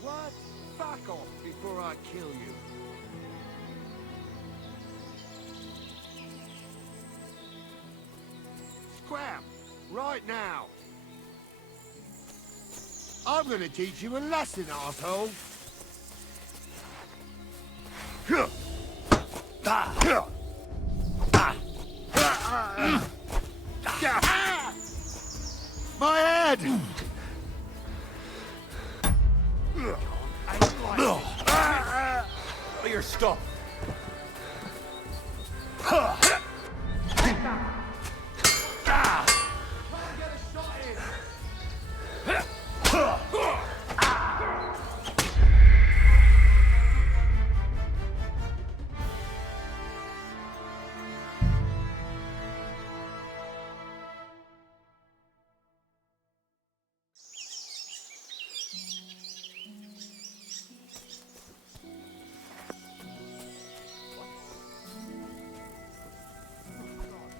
What? Fuck off before I kill you. Scram! Right now! I'm gonna teach you a lesson, arsehole! My head! Your stuff.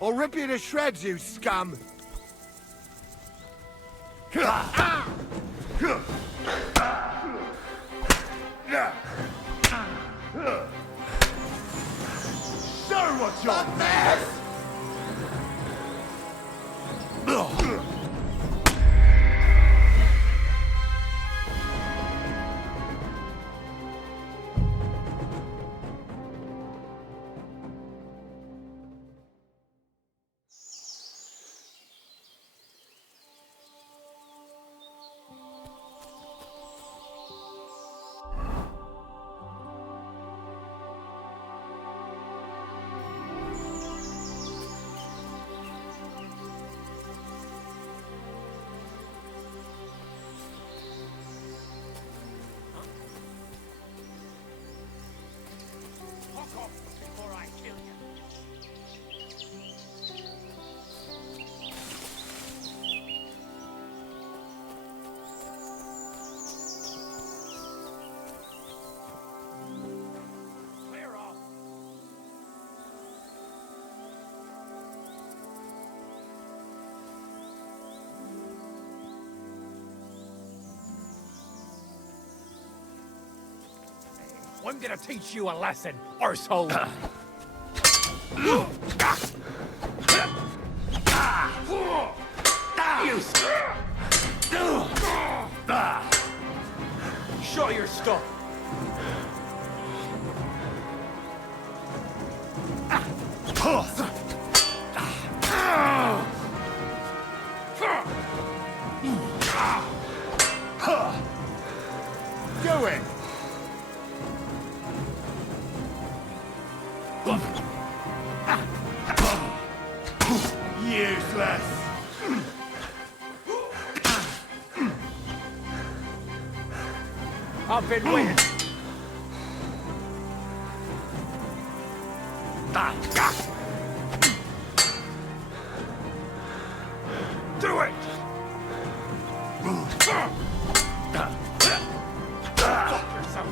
Or rip you to shreds, you scum! Show what you're mess! Before I kill you. Clear off. I'm gonna teach you a lesson, arsehole. Show your stuff. Do it! Useless. I've been waiting. Do it! Fuck yourself.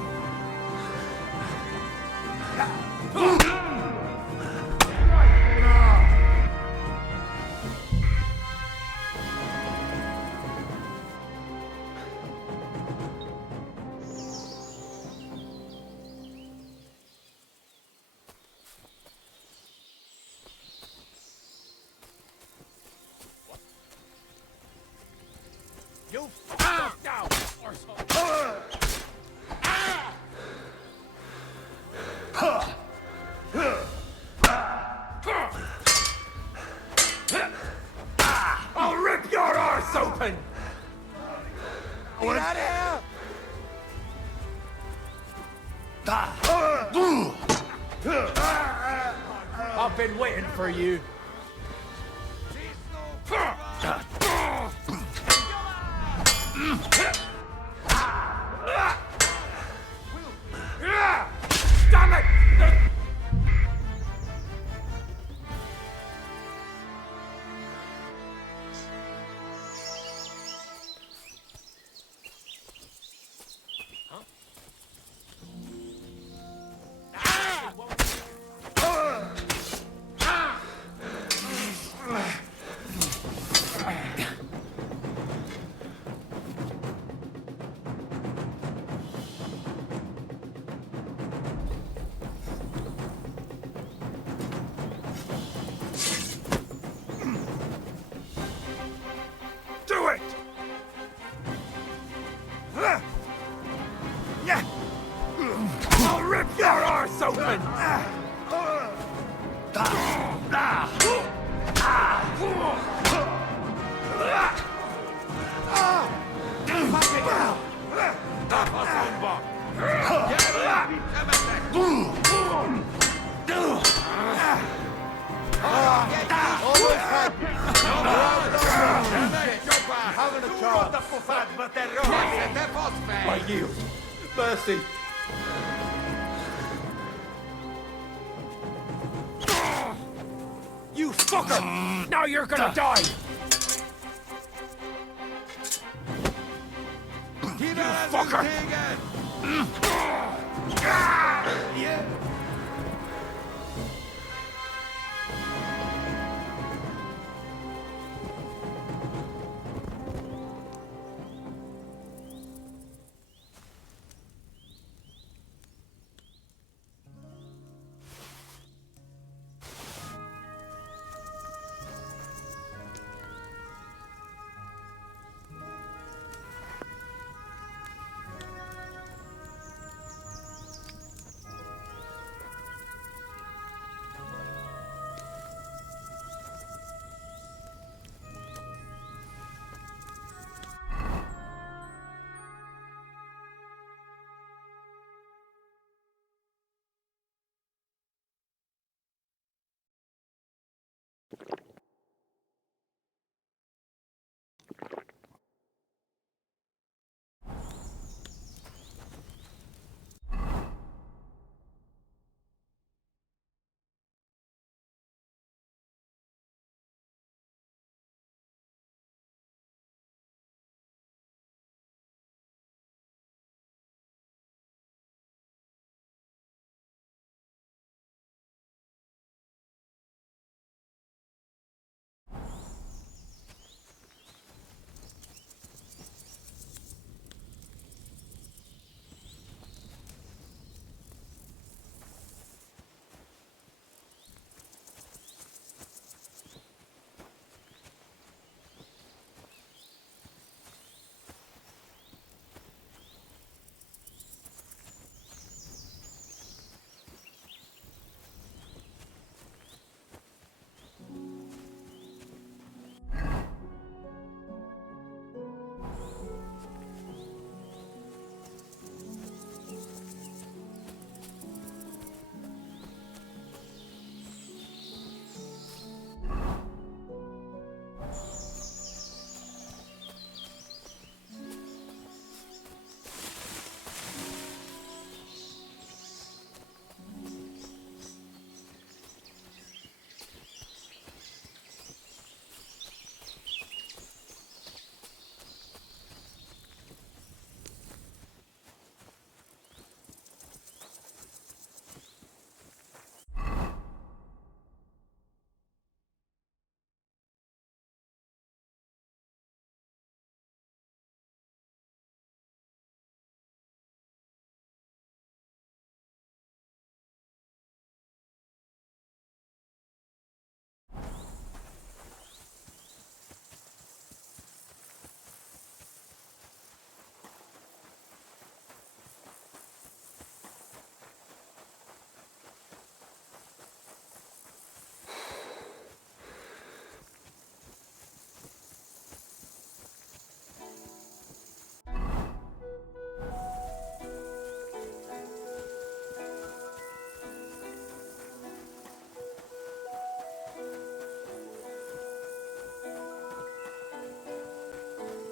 You fuck now, arsehole. I'll rip your arse open! Get out of here! I've been waiting for you. Damn it! Yeah. I'll rip your arse open! I yield. Mercy. You fucker! Now you're gonna die! You fucker!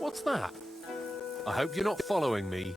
What's that? I hope you're not following me.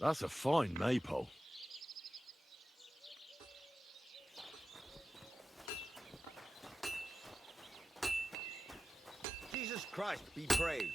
That's a fine maypole. Jesus Christ be praised.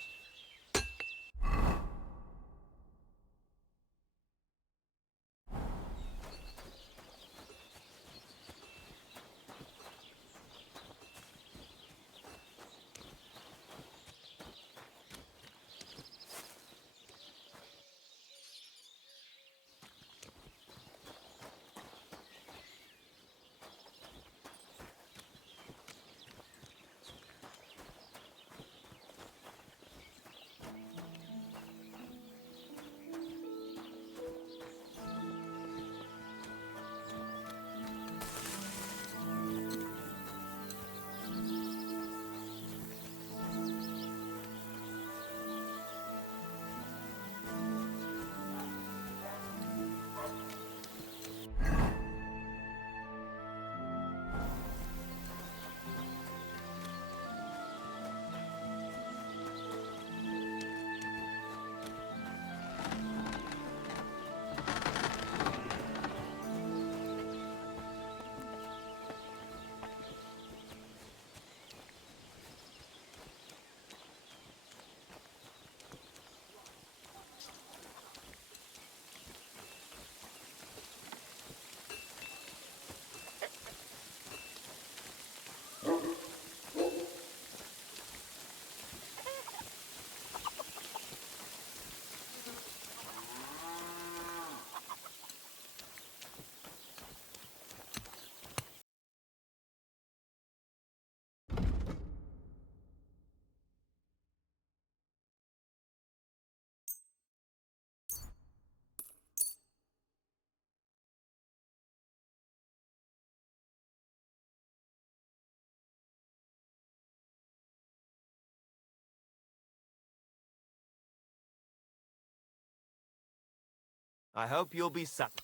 I hope you'll be satisfied,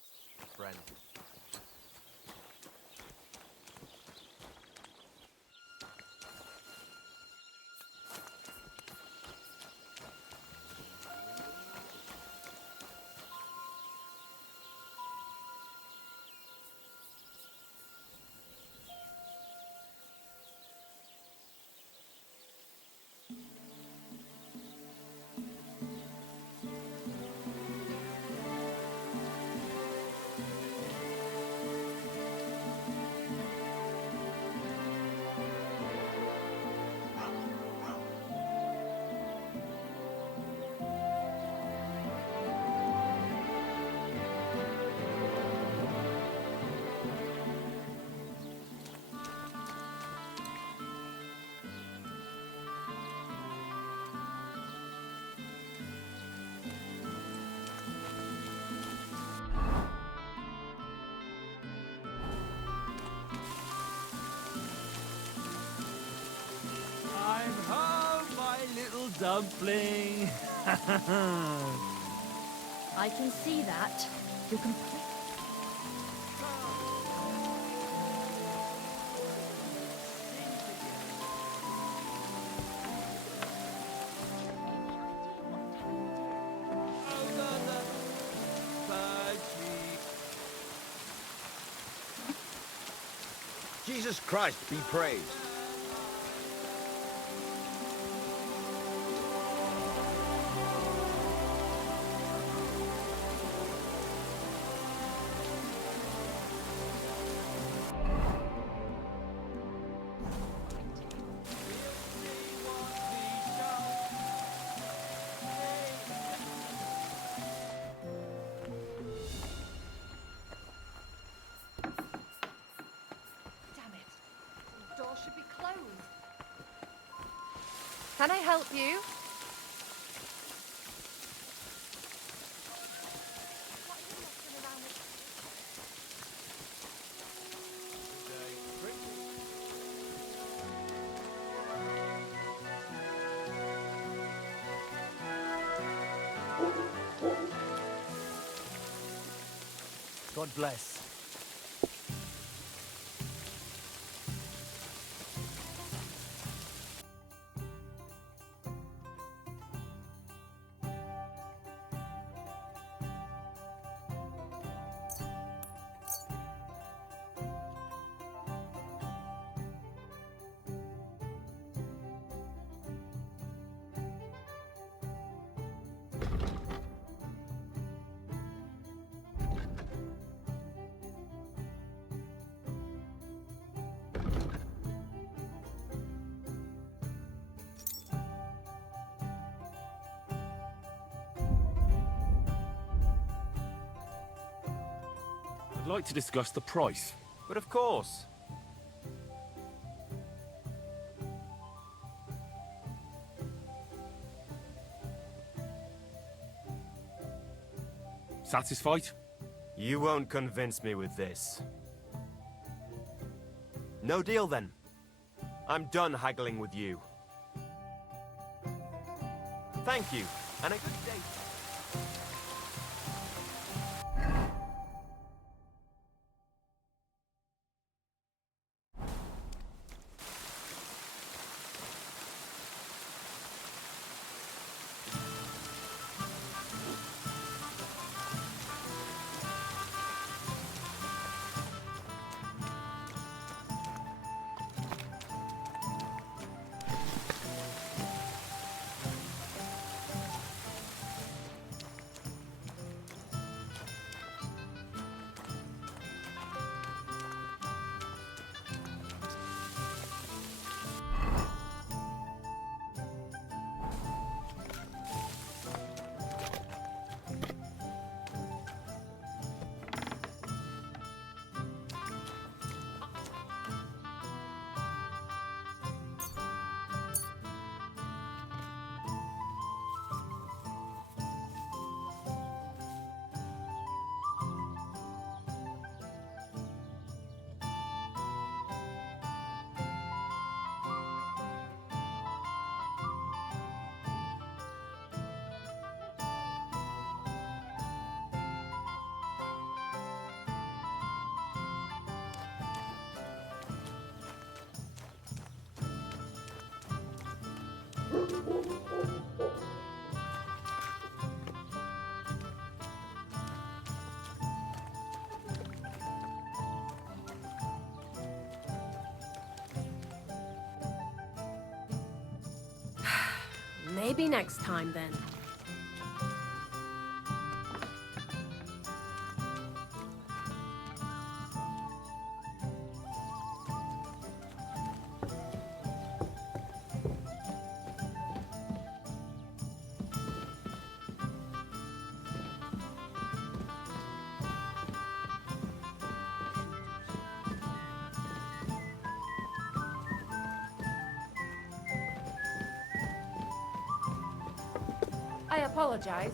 friend. I'm home, my little dumpling. I can see that. You're complete. Jesus Christ be praised. Damn it. The door should be closed. Can I help you? What are you messing around with? God bless. like to discuss the price. But of course. Satisfied? You won't convince me with this. No deal then. I'm done haggling with you. Thank you, and a good day. Maybe next time then. I apologize.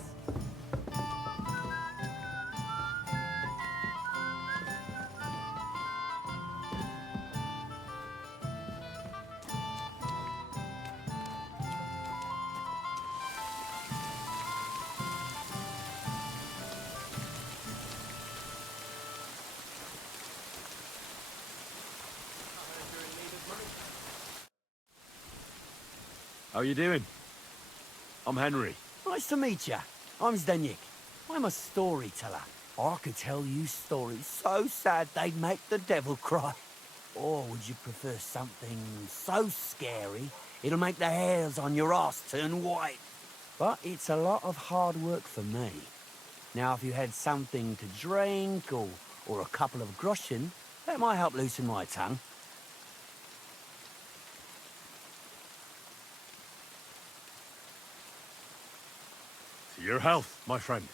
How you doing? I'm Henry. Nice to meet you. I'm Zdeněk. I'm a storyteller. I could tell you stories so sad they'd make the devil cry. Or would you prefer something so scary it'll make the hairs on your ass turn white? But it's a lot of hard work for me. Now, if you had something to drink or a couple of groschen, that might help loosen my tongue. To your health, my friend.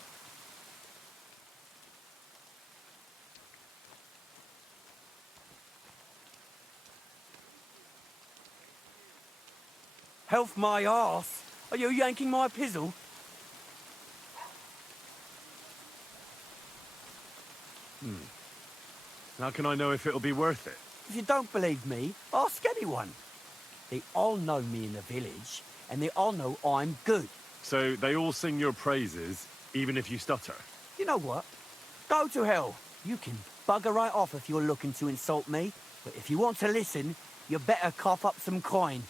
Health my arse? Are you yanking my pizzle? How can I know if it'll be worth it? If you don't believe me, ask anyone. They all know me in the village, and they all know I'm good. So they all sing your praises, even if you stutter? You know what? Go to hell. You can bugger right off if you're looking to insult me, but if you want to listen, you better cough up some coin.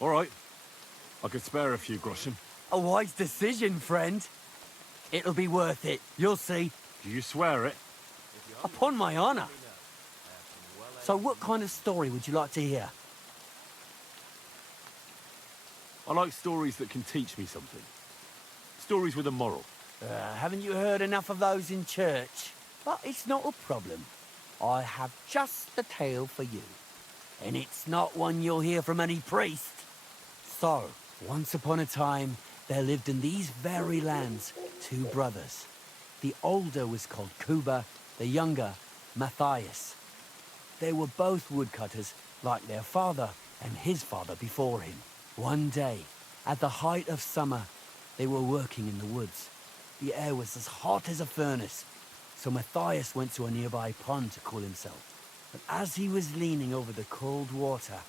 All right. I could spare a few groschen. A wise decision, friend. It'll be worth it. You'll see. Do you swear it? Upon my honor. So what kind of story would you like to hear? I like stories that can teach me something. Stories with a moral. Haven't you heard enough of those in church? But it's not a problem. I have just the tale for you. And it's not one you'll hear from any priest. So, once upon a time, there lived in these very lands two brothers. The older was called Kuba, the younger, Matthias. They were both woodcutters, like their father and his father before him. One day, at the height of summer, they were working in the woods. The air was as hot as a furnace, so Matthias went to a nearby pond to cool himself. But as he was leaning over the cold water,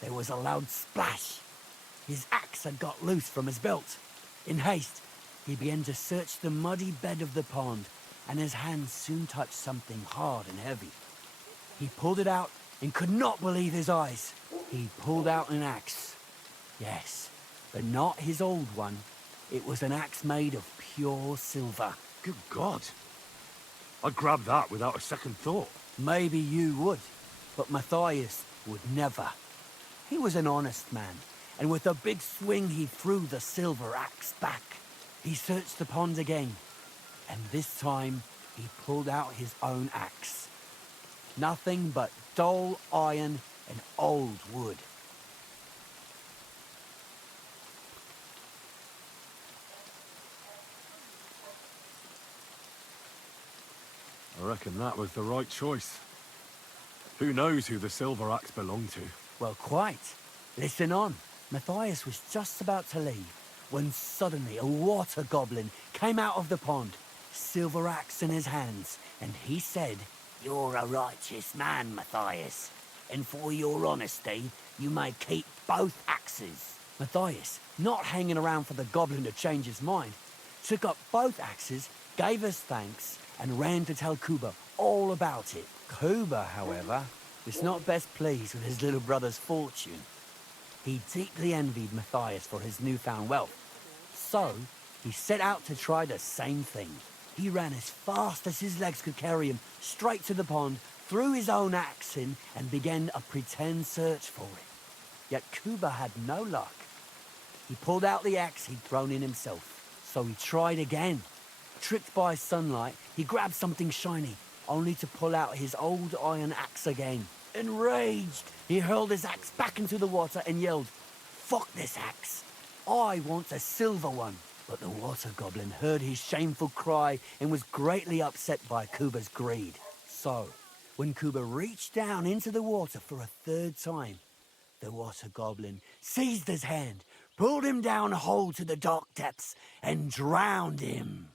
there was a loud splash. His axe had got loose from his belt. In haste, he began to search the muddy bed of the pond, and his hands soon touched something hard and heavy. He pulled it out and could not believe his eyes. He pulled out an axe. Yes, but not his old one. It was an axe made of pure silver. Good God. I'd grab that without a second thought. Maybe you would, but Matthias would never. He was an honest man, and with a big swing he threw the silver axe back. He searched the pond again, and this time he pulled out his own axe. Nothing but dull iron and old wood. I reckon that was the right choice. Who knows who the silver axe belonged to? Well, quite. Listen on. Matthias was just about to leave when suddenly a water goblin came out of the pond, silver axe in his hands, and he said, "You're a righteous man, Matthias, and for your honesty, you may keep both axes." Matthias, not hanging around for the goblin to change his mind, took up both axes, gave us thanks, and ran to tell Kuba all about it. Kuba, however, was not best pleased with his little brother's fortune. He deeply envied Matthias for his newfound wealth. So, he set out to try the same thing. He ran as fast as his legs could carry him straight to the pond, threw his own axe in, and began a pretend search for it. Yet Kuba had no luck. He pulled out the axe he'd thrown in himself. So he tried again. Tricked by sunlight, he grabbed something shiny, only to pull out his old iron axe again. Enraged, he hurled his axe back into the water and yelled, "Fuck this axe! I want a silver one!" But the water goblin heard his shameful cry and was greatly upset by Kuba's greed. So, when Kuba reached down into the water for a third time, the water goblin seized his hand, pulled him down a hole to the dark depths, and drowned him.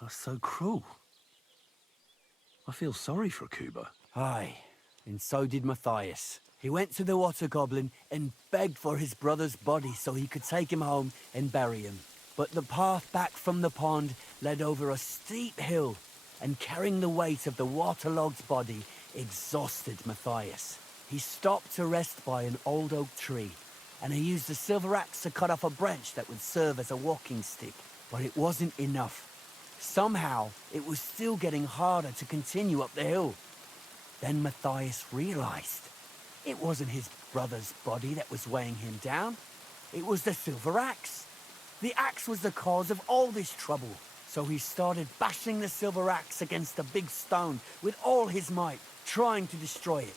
That's so cruel. I feel sorry for Kuba. Aye, and so did Matthias. He went to the water goblin and begged for his brother's body so he could take him home and bury him. But the path back from the pond led over a steep hill, and carrying the weight of the waterlogged body exhausted Matthias. He stopped to rest by an old oak tree, and he used the silver axe to cut off a branch that would serve as a walking stick. But it wasn't enough. Somehow, it was still getting harder to continue up the hill. Then Matthias realized it wasn't his brother's body that was weighing him down. It was the silver axe. The axe was the cause of all this trouble. So he started bashing the silver axe against a big stone with all his might, trying to destroy it.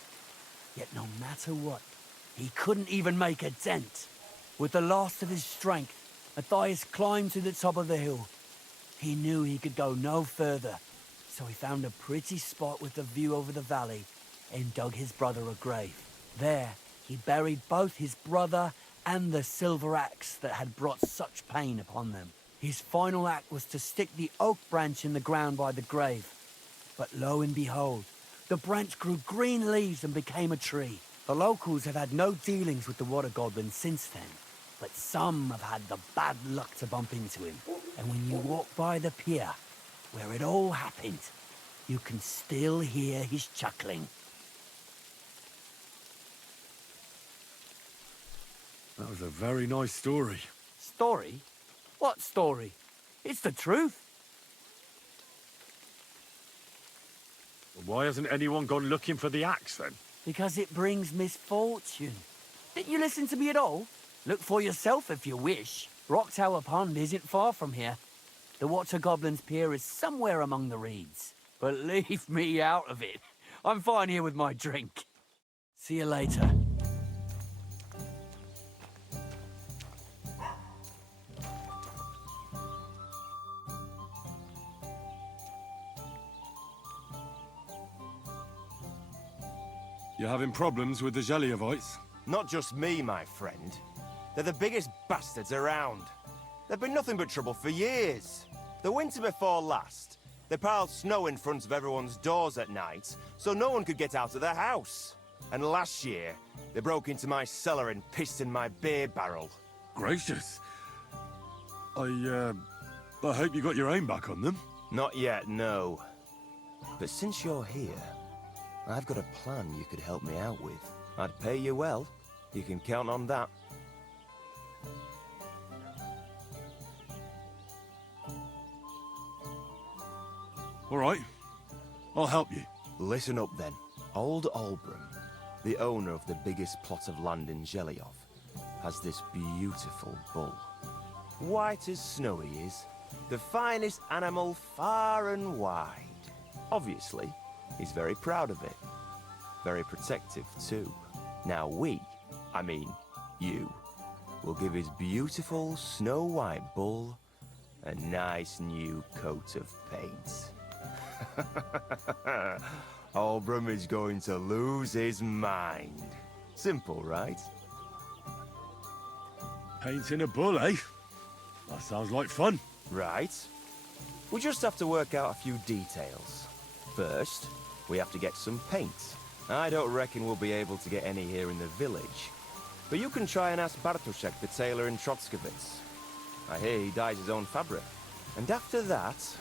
Yet no matter what, he couldn't even make a dent. With the last of his strength, Matthias climbed to the top of the hill. He knew he could go no further, so he found a pretty spot with a view over the valley and dug his brother a grave. There, he buried both his brother and the silver axe that had brought such pain upon them. His final act was to stick the oak branch in the ground by the grave. But lo and behold, the branch grew green leaves and became a tree. The locals have had no dealings with the water goblin since then, but some have had the bad luck to bump into him. And when you walk by the pier, where it all happened, you can still hear his chuckling. That was a very nice story. Story? What story? It's the truth. Why hasn't anyone gone looking for the axe then? Because it brings misfortune. Didn't you listen to me at all? Look for yourself if you wish. Rock Tower Pond isn't far from here. The Water Goblin's Pier is somewhere among the reeds. But leave me out of it. I'm fine here with my drink. See you later. You having problems with the Geliovites? Not just me, my friend. They're the biggest bastards around. They've been nothing but trouble for years. The winter before last, they piled snow in front of everyone's doors at night, so no one could get out of their house. And last year, they broke into my cellar and pissed in my beer barrel. Gracious. I hope you got your aim back on them. Not yet, no. But since you're here, I've got a plan you could help me out with. I'd pay you well. You can count on that. All right. I'll help you. Listen up then. Old Olbram, the owner of the biggest plot of land in Geliov, has this beautiful bull. White as snow he is. The finest animal far and wide. Obviously, he's very proud of it. Very protective too. Now you, will give his beautiful snow-white bull a nice new coat of paint. Olbram is going to lose his mind. Simple, right? Painting a bull, eh? That sounds like fun. Right. We just have to work out a few details. First, we have to get some paint. I don't reckon we'll be able to get any here in the village. But you can try and ask Bartoszek, the tailor in Trotskovitz. I hear he dyes his own fabric. And after that,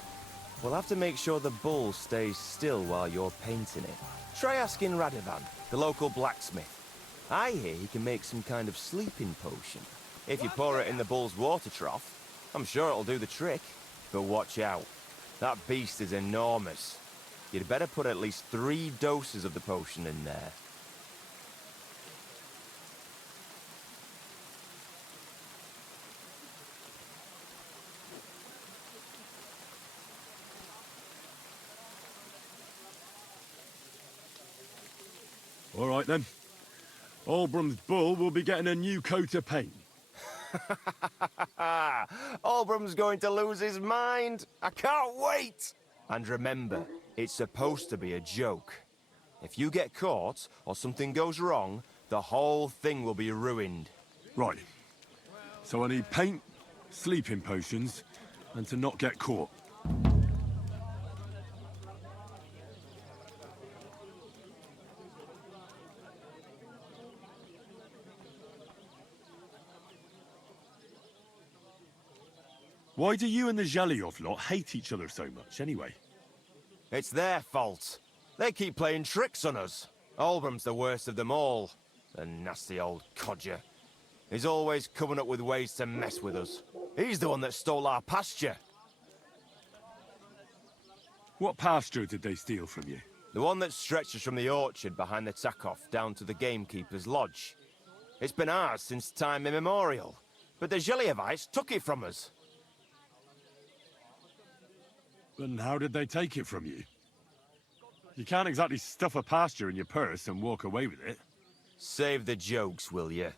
we'll have to make sure the bull stays still while you're painting it. Try asking Radovan, the local blacksmith. I hear he can make some kind of sleeping potion. If you pour it in the bull's water trough, I'm sure it'll do the trick. But watch out. That beast is enormous. You'd better put at least 3 doses of the potion in there. All right then. Olbram's bull will be getting a new coat of paint. Olbram's going to lose his mind. I can't wait. And remember, it's supposed to be a joke. If you get caught or something goes wrong, the whole thing will be ruined. Right. So I need paint, sleeping potions, and to not get caught. Why do you and the Geliov lot hate each other so much, anyway? It's their fault. They keep playing tricks on us. Olbram's the worst of them all. The nasty old codger. He's always coming up with ways to mess with us. He's the one that stole our pasture. What pasture did they steal from you? The one that stretches from the orchard behind the Takov down to the gamekeeper's lodge. It's been ours since time immemorial. But the Geliovites took it from us. And how did they take it from you? You can't exactly stuff a pasture in your purse and walk away with it. Save the jokes, will you?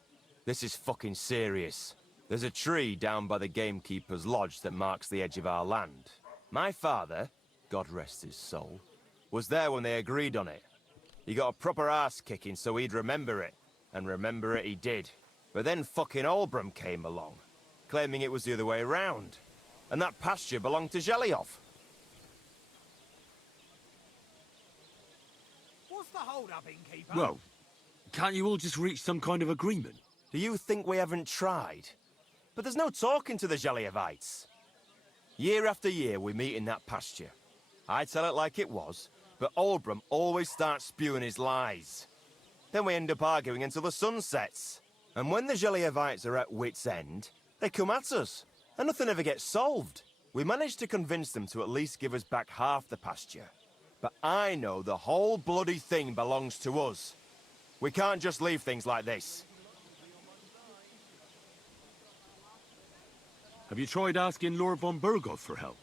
This is fucking serious. There's a tree down by the gamekeeper's lodge that marks the edge of our land. My father, God rest his soul, was there when they agreed on it. He got a proper ass kicking so he'd remember it. And remember it he did. But then fucking Olbram came along, claiming it was the other way around. And that pasture belonged to Geliov. What's the hold-up, innkeeper? Well, can't you all just reach some kind of agreement? Do you think we haven't tried? But there's no talking to the Geliovites. Year after year we meet in that pasture. I tell it like it was, but Olbram always starts spewing his lies. Then we end up arguing until the sun sets. And when the Geliovites are at wit's end, they come at us, and nothing ever gets solved. We managed to convince them to at least give us back half the pasture. But I know the whole bloody thing belongs to us. We can't just leave things like this. Have you tried asking Lord von Burgos for help?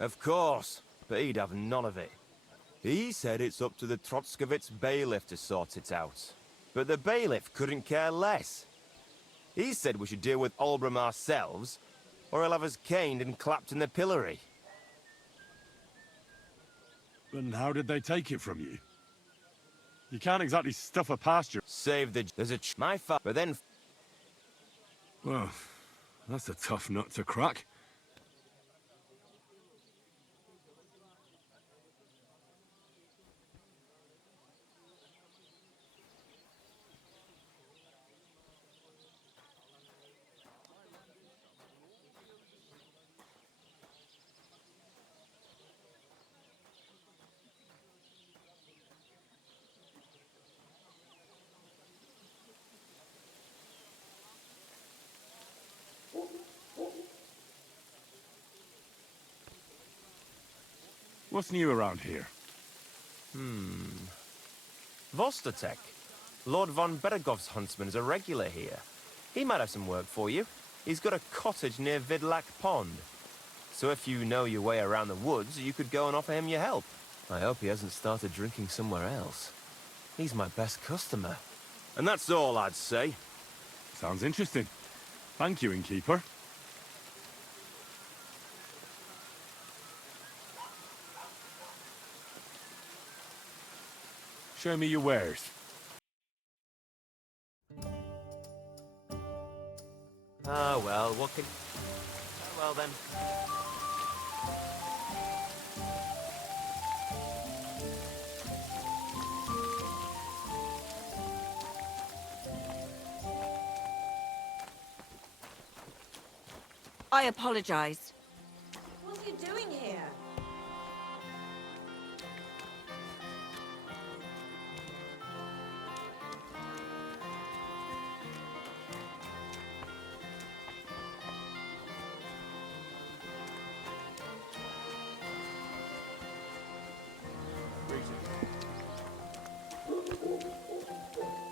Of course, but he'd have none of it. He said it's up to the Trotskovitz bailiff to sort it out. But the bailiff couldn't care less. He said we should deal with Olbram ourselves, or he'll have us caned and clapped in the pillory. And how did they take it from you? You can't exactly stuff a pasture. Save the... There's a... My fa... But then... Well, that's a tough nut to crack. What's new around here? Vostotek. Lord von Beregov's huntsman is a regular here. He might have some work for you. He's got a cottage near Vidlak Pond. So if you know your way around the woods, you could go and offer him your help. I hope he hasn't started drinking somewhere else. He's my best customer. And that's all I'd say. Sounds interesting. Thank you, innkeeper. Show me your wares. Ah, well, what can... Well, then. I apologize. What are you doing here?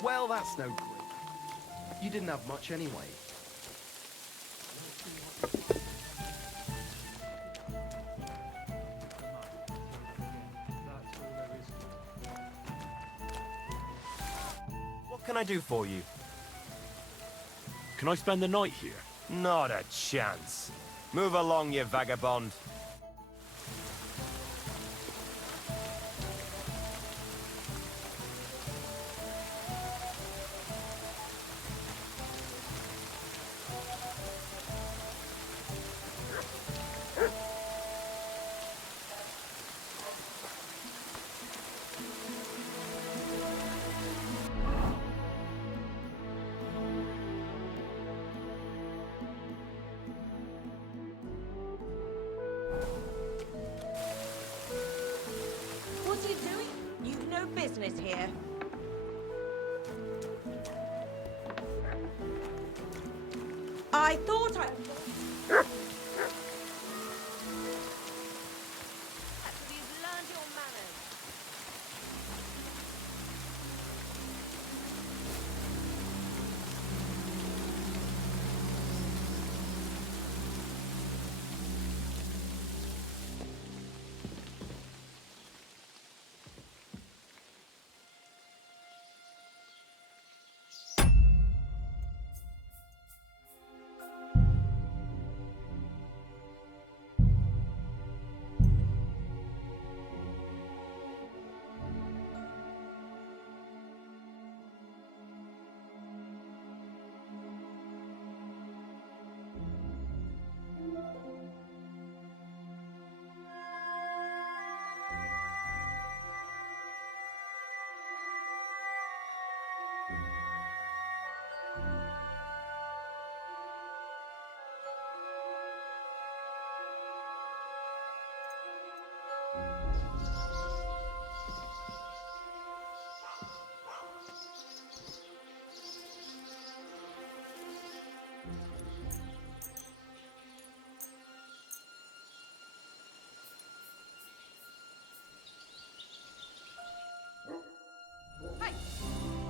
Well, that's no great. You didn't have much anyway. What can I do for you? Can I spend the night here? Not a chance. Move along, you vagabond. What are you doing? You've no business here. I thought I... You've learned your manners.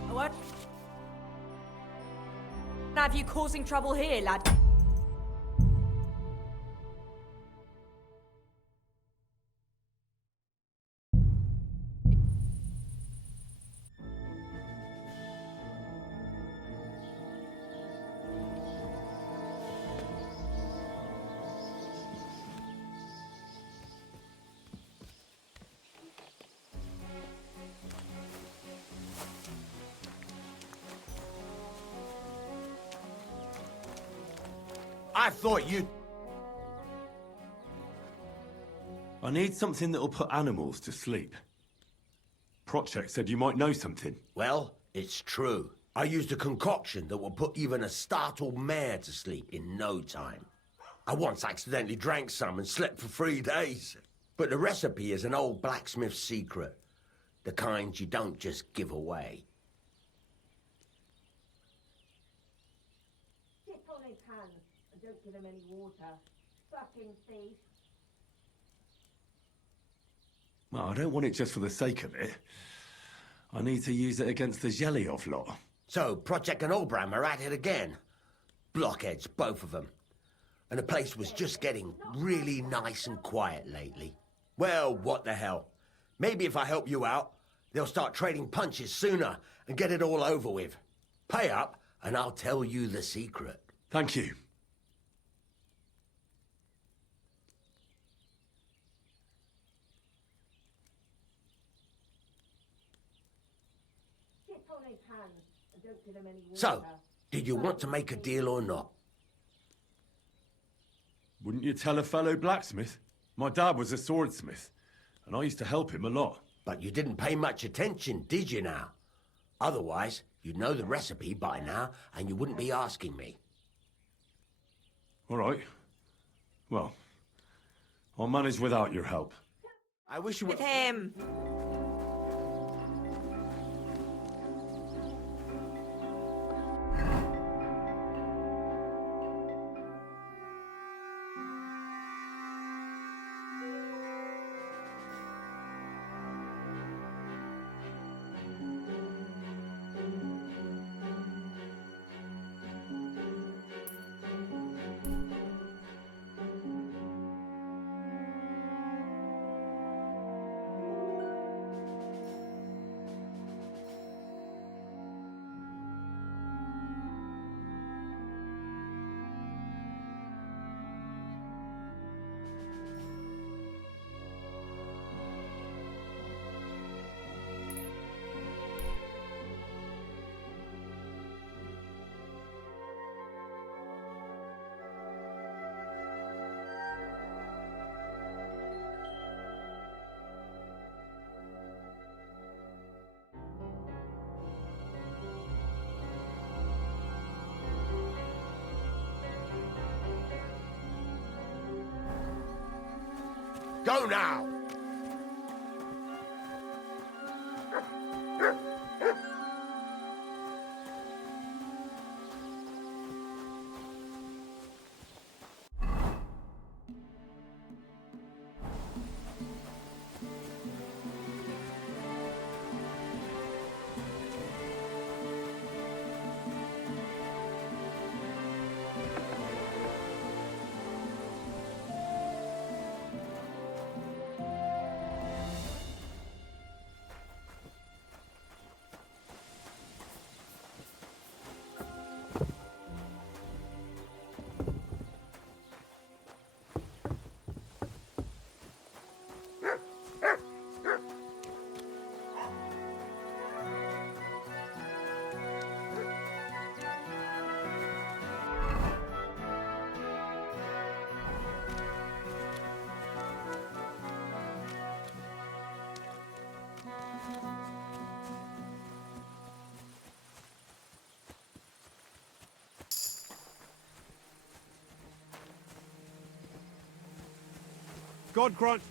What? Have you causing trouble here, lad? I thought you'd... I need something that'll put animals to sleep. Project said you might know something. Well, it's true. I used a concoction that will put even a startled mare to sleep in no time. I once accidentally drank some and slept for 3 days. But the recipe is an old blacksmith's secret. The kind you don't just give away. Sit on his hands and don't give him any water. Fucking thief. Well, I don't want it just for the sake of it. I need to use it against the Zhelyov lot. So, Project and Olbram are at it again. Blockheads, both of them. And the place was just getting really nice and quiet lately. Well, what the hell. Maybe if I help you out, they'll start trading punches sooner and get it all over with. Pay up, and I'll tell you the secret. Thank you. Sit on his hands and don't give him any water. So, did you want to make a deal or not? Wouldn't you tell a fellow blacksmith? My dad was a swordsmith, and I used to help him a lot. But you didn't pay much attention, did you now? Otherwise, you'd know the recipe by now, and you wouldn't be asking me. All right. Well, I'll manage without your help. I wish you were... With him. Go now! God grant...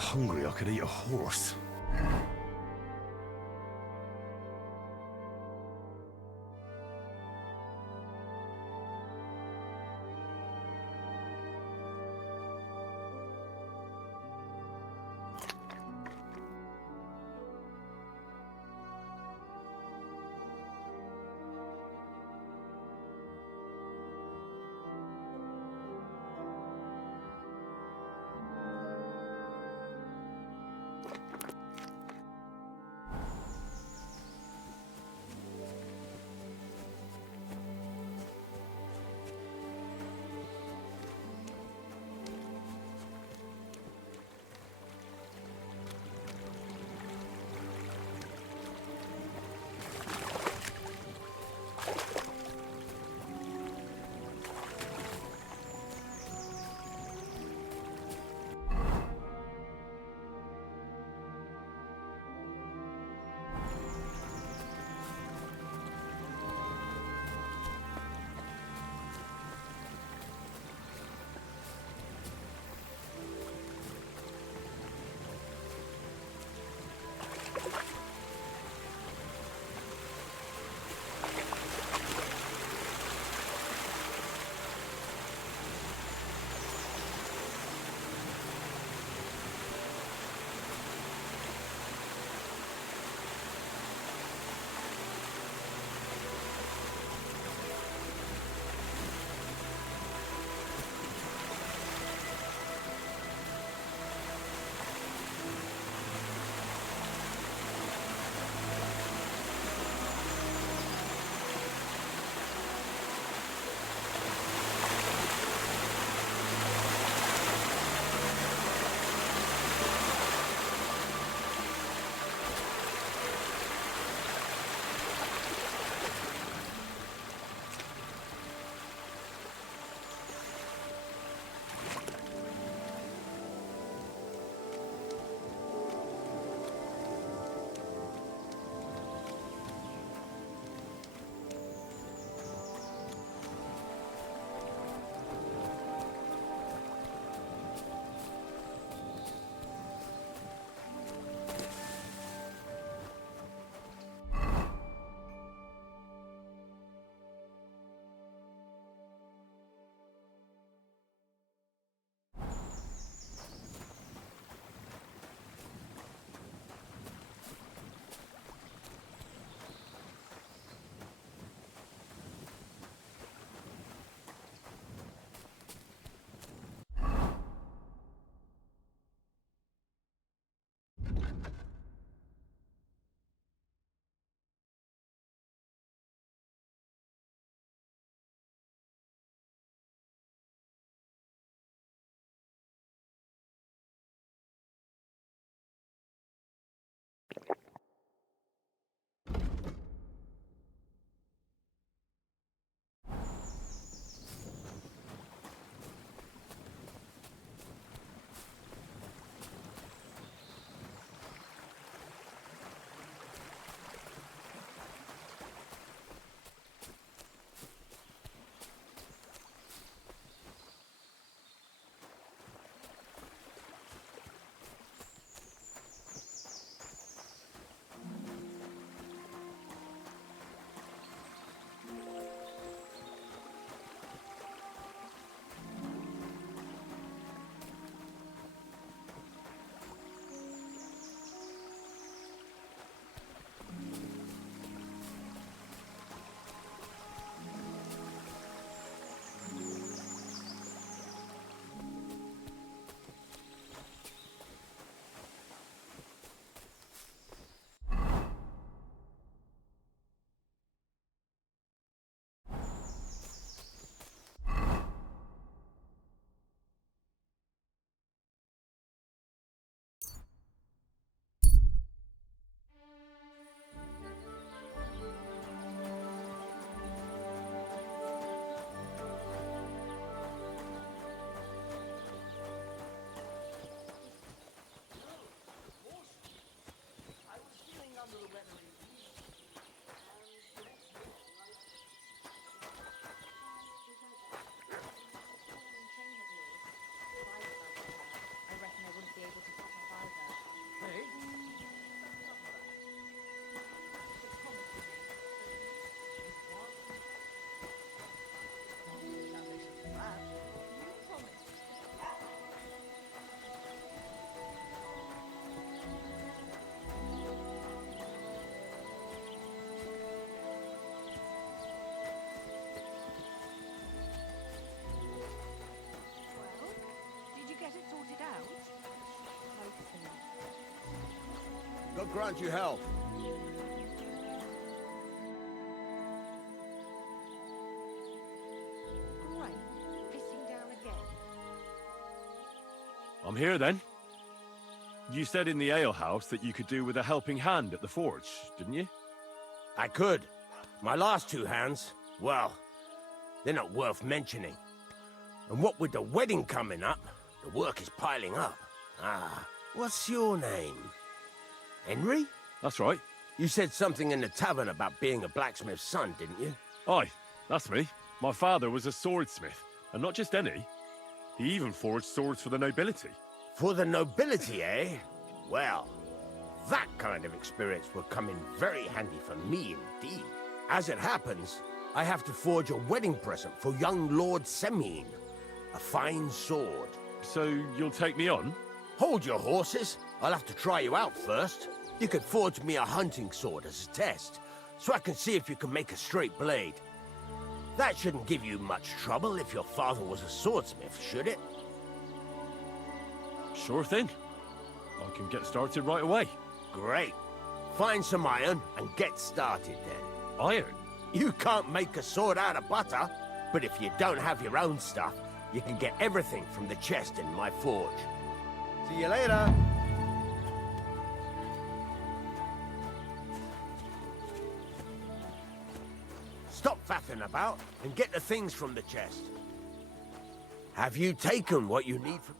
hungry I could eat a horse. God grant you health. Great. Pissing down again. I'm here then. You said in the alehouse that you could do with a helping hand at the forge, didn't you? I could. My last two hands, well, they're not worth mentioning. And what with the wedding coming up, the work is piling up. Ah, what's your name? Henry? That's right. You said something in the tavern about being a blacksmith's son, didn't you? Aye, that's me. My father was a swordsmith, and not just any. He even forged swords for the nobility. For the nobility, eh? Well, that kind of experience will come in very handy for me indeed. As it happens, I have to forge a wedding present for young Lord Semine. A fine sword. So you'll take me on? Hold your horses. I'll have to try you out first. You could forge me a hunting sword as a test, so I can see if you can make a straight blade. That shouldn't give you much trouble if your father was a swordsmith, should it? Sure thing. I can get started right away. Great. Find some iron and get started then. Iron? You can't make a sword out of butter, but if you don't have your own stuff, you can get everything from the chest in my forge. See you later. Stop faffing about and get the things from the chest. Have you taken what you need from...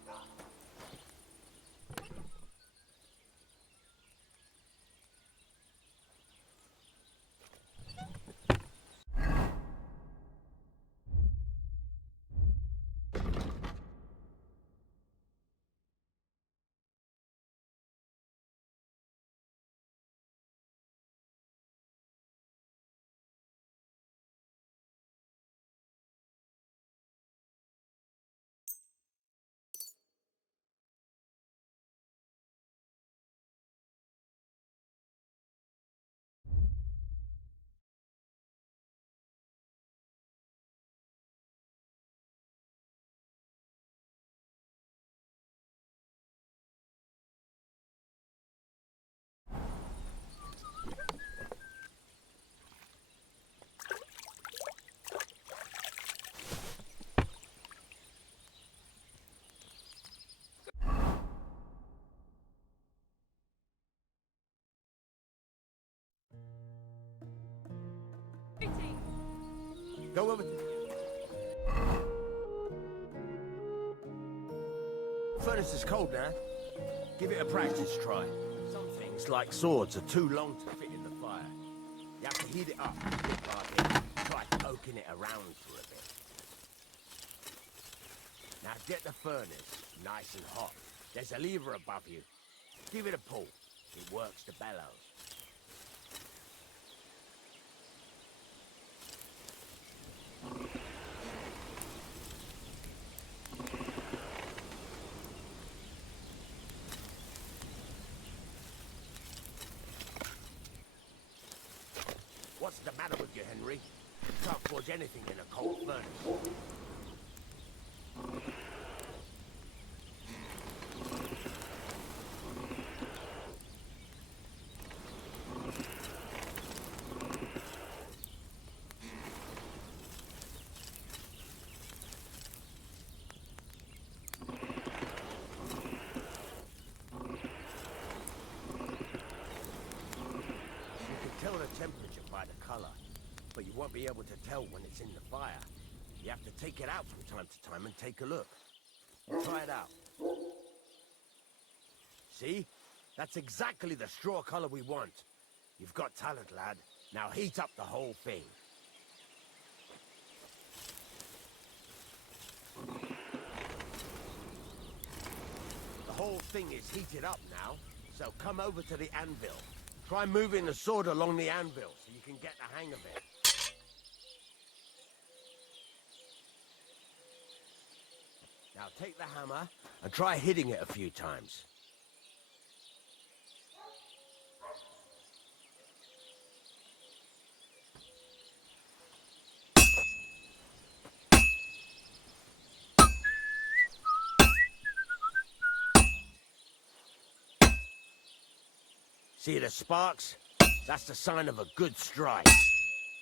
Go over... Furnace is cold now. Give it a practice try. Some things, like swords, are too long to fit in the fire. You have to heat it up bit by bit. Try poking it around for a bit. Now get the furnace nice and hot. There's a lever above you. Give it a pull. It works the bellows. What's the matter with you, Henry? You can't forge anything in a cold furnace. Tell the temperature by the color, but you won't be able to tell when it's in the fire. You have to take it out from time to time and take a look. Try it out. See? That's exactly the straw color we want. You've got talent, lad. Now heat up the whole thing. The whole thing is heated up now, so come over to the anvil. Try moving the sword along the anvil so you can get the hang of it. Now take the hammer and try hitting it a few times. See the sparks? That's the sign of a good strike.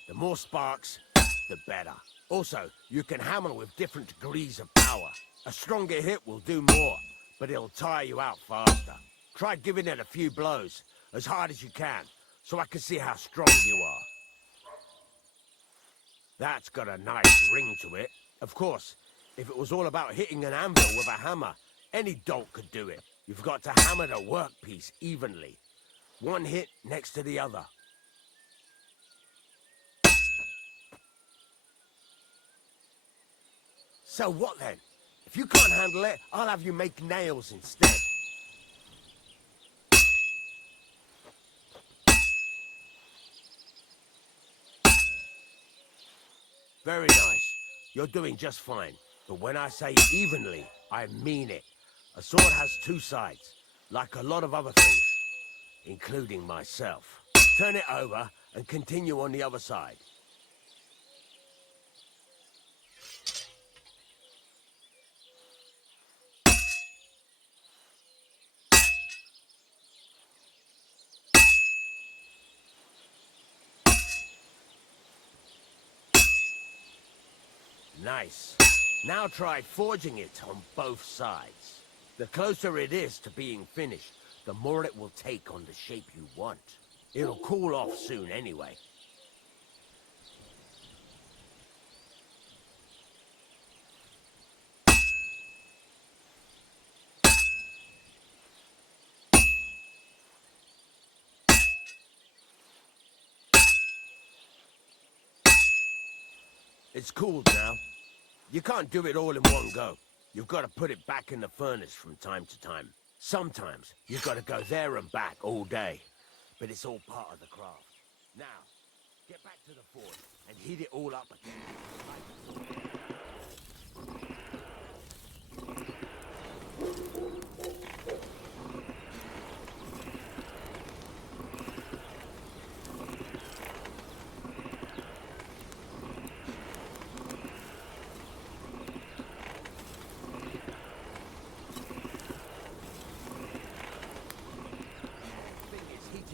The more sparks, the better. Also, you can hammer with different degrees of power. A stronger hit will do more, but it'll tire you out faster. Try giving it a few blows, as hard as you can, so I can see how strong you are. That's got a nice ring to it. Of course, if it was all about hitting an anvil with a hammer, any dolt could do it. You've got to hammer the workpiece evenly. One hit next to the other. So what then? If you can't handle it, I'll have you make nails instead. Very nice. You're doing just fine. But when I say evenly, I mean it. A sword has two sides, like a lot of other things, including myself. Turn it over and continue on the other side. Nice. Now try forging it on both sides. The closer it is to being finished, the more it will take on the shape you want. It'll cool off soon anyway. It's cooled now. You can't do it all in one go. You've got to put it back in the furnace from time to time. Sometimes you've got to go there and back all day. But it's all part of the craft. Now, get back to the forge and heat it all up again.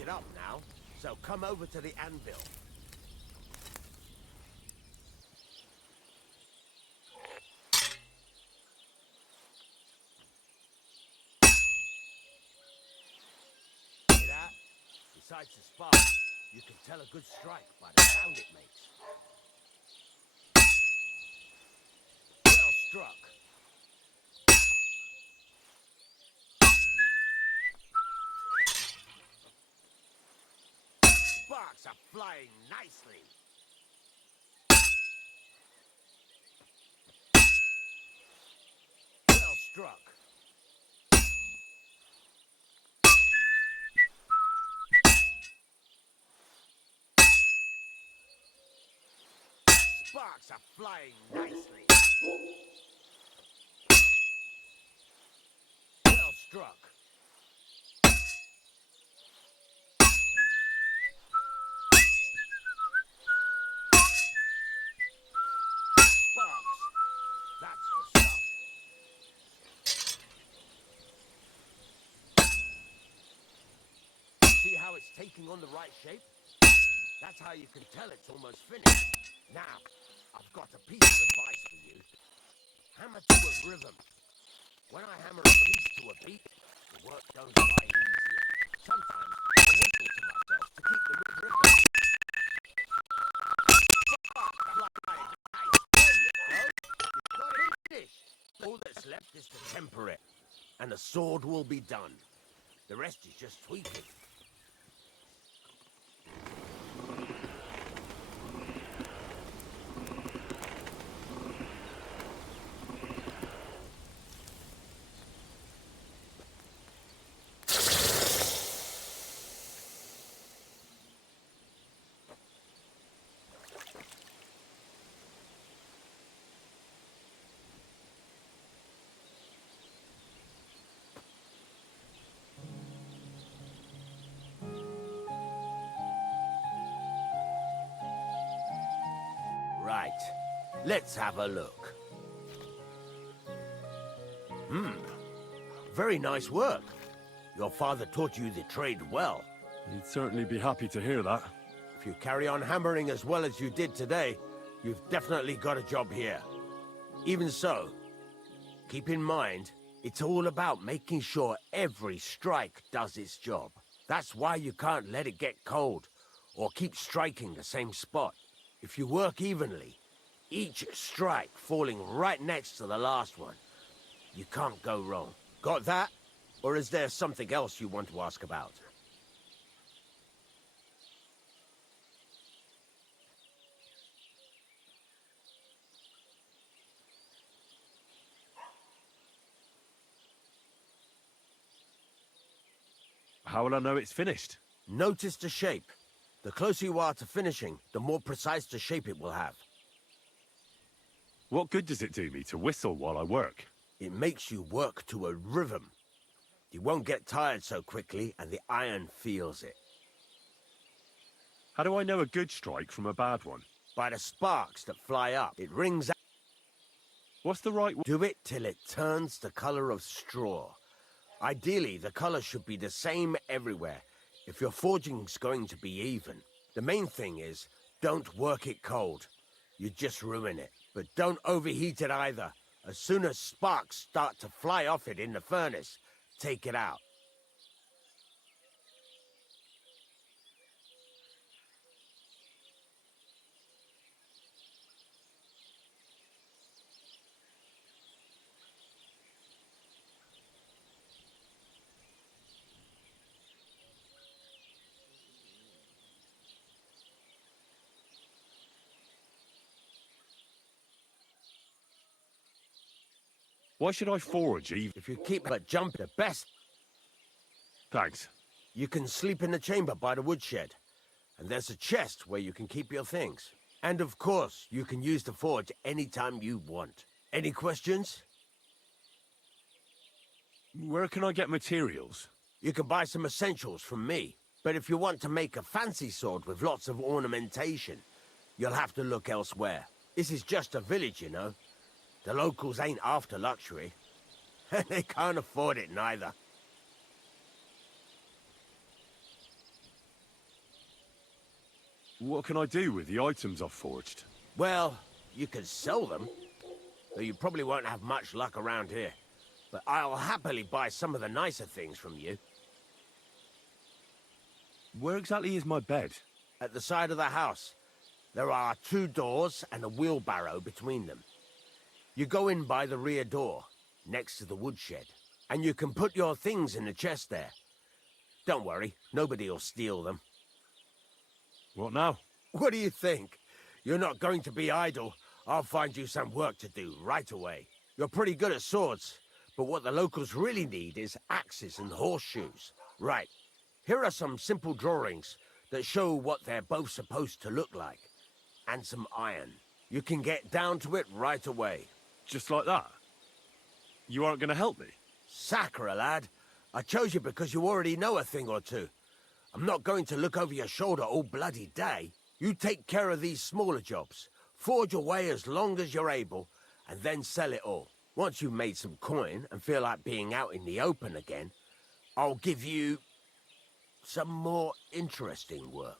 Up now, so come over to the anvil. See that? Besides the spark, you can tell a good strike by the sound it makes. Well struck. Sparks are flying nicely. Well struck. Sparks are flying nicely. Well struck. See how it's taking on the right shape? That's how you can tell it's almost finished. Now, I've got a piece of advice for you. Hammer to a rhythm. When I hammer a piece to a beat, the work goes by easier. Sometimes I whistle to myself to keep the rhythm going. Nice. There you go. You've got it finished. All that's left is to temper it, and the sword will be done. The rest is just tweaking. Right. Let's have a look. Very nice work. Your father taught you the trade well. He'd certainly be happy to hear that. If you carry on hammering as well as you did today, you've definitely got a job here. Even so, keep in mind, it's all about making sure every strike does its job. That's why you can't let it get cold, or keep striking the same spot. If you work evenly, each strike falling right next to the last one, you can't go wrong. Got that? Or is there something else you want to ask about? How will I know it's finished? Notice the shape. The closer you are to finishing, the more precise the shape it will have. What good does it do me to whistle while I work? It makes you work to a rhythm. You won't get tired so quickly, and the iron feels it. How do I know a good strike from a bad one? By the sparks that fly up, it rings out. What's the right... Do it till it turns the color of straw. Ideally, the color should be the same everywhere, if your forging's going to be even. The main thing is, don't work it cold. You just ruin it. But don't overheat it either. As soon as sparks start to fly off it in the furnace, take it out. Why should I forge even... If you keep but jump the best, Thanks. you can sleep in the chamber by the woodshed. And there's a chest where you can keep your things. And of course, you can use the forge anytime you want. Any questions? Where can I get materials? You can buy some essentials from me. But if you want to make a fancy sword with lots of ornamentation, you'll have to look elsewhere. This is just a village, you know. The locals ain't after luxury. They can't afford it neither. What can I do with the items I've forged? Well, you can sell them, though you probably won't have much luck around here. But I'll happily buy some of the nicer things from you. Where exactly is my bed? At the side of the house, there are 2 doors and a wheelbarrow between them. You go in by the rear door, next to the woodshed, and you can put your things in the chest there. Don't worry, nobody'll steal them. What now? What do you think? You're not going to be idle. I'll find you some work to do right away. You're pretty good at swords, but what the locals really need is axes and horseshoes. Right, here are some simple drawings that show what they're both supposed to look like. And some iron. You can get down to it right away. Just like that? You aren't going to help me? Sacre, lad. I chose you because you already know a thing or two. I'm not going to look over your shoulder all bloody day. You take care of these smaller jobs. Forge away as long as you're able, and then sell it all. Once you've made some coin and feel like being out in the open again, I'll give you some more interesting work.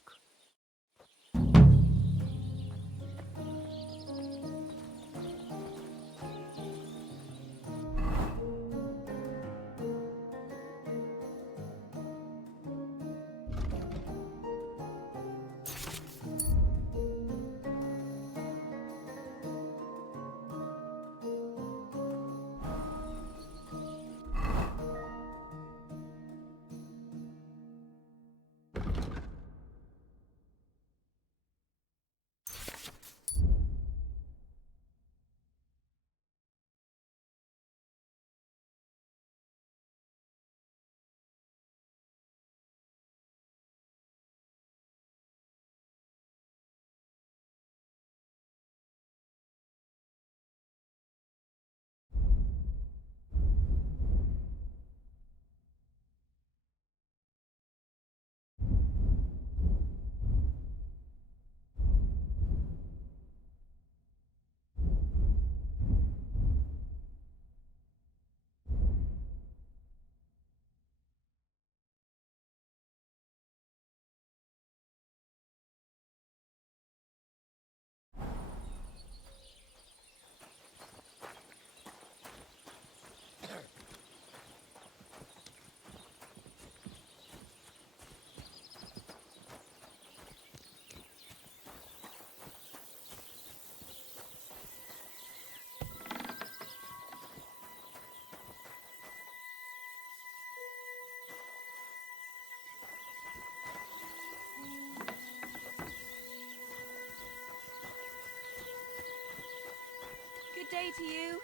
Good day to you.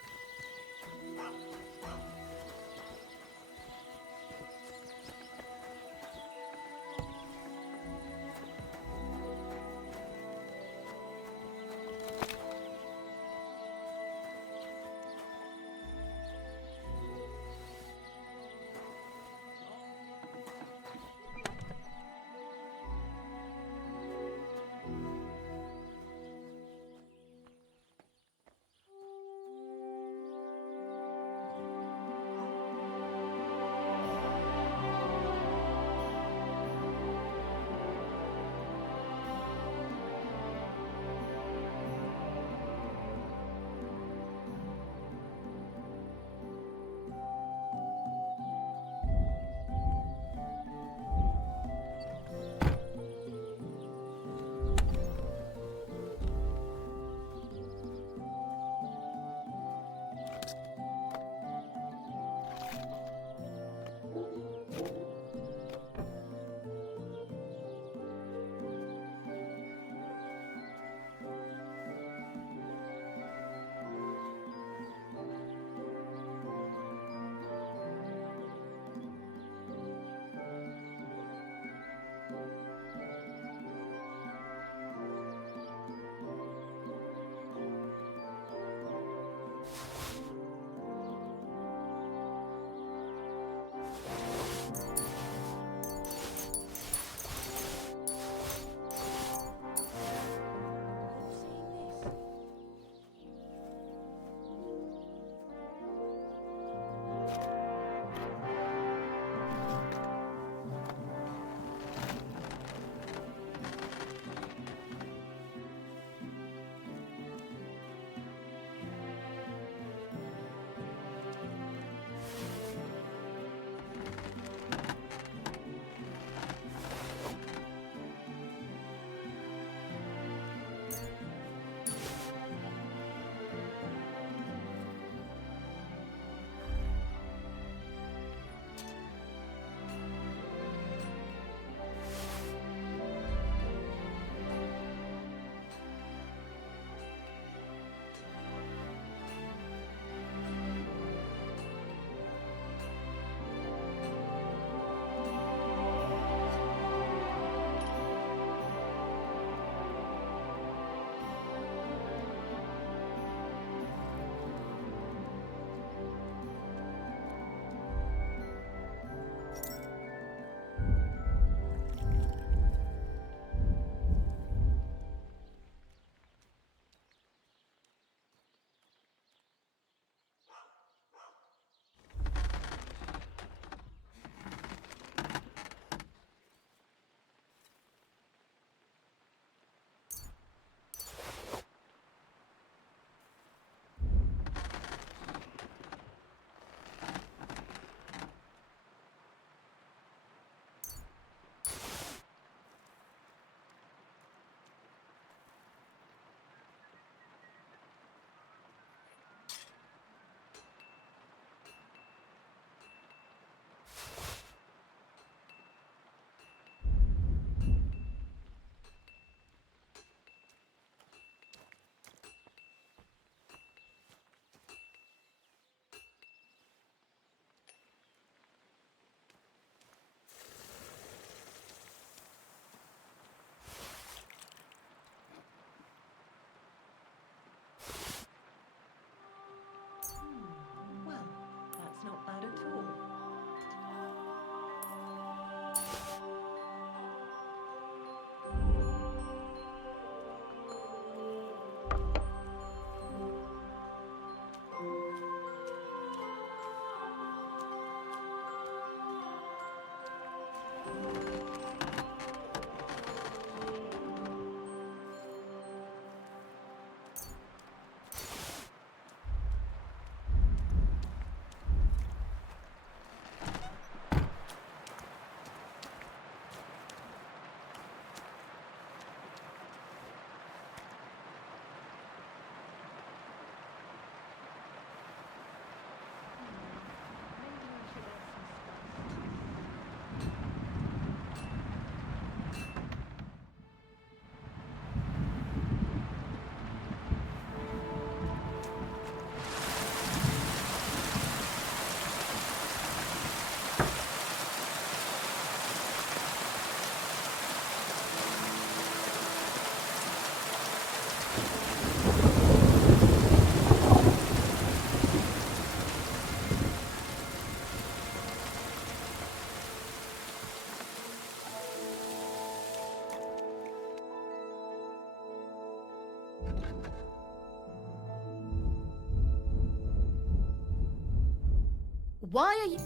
Why are you...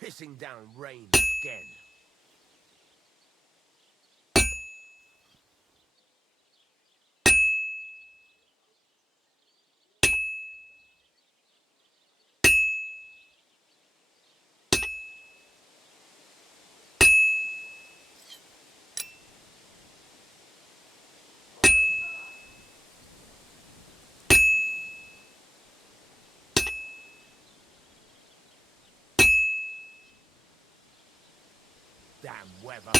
Pissing down rain again. Damn weather.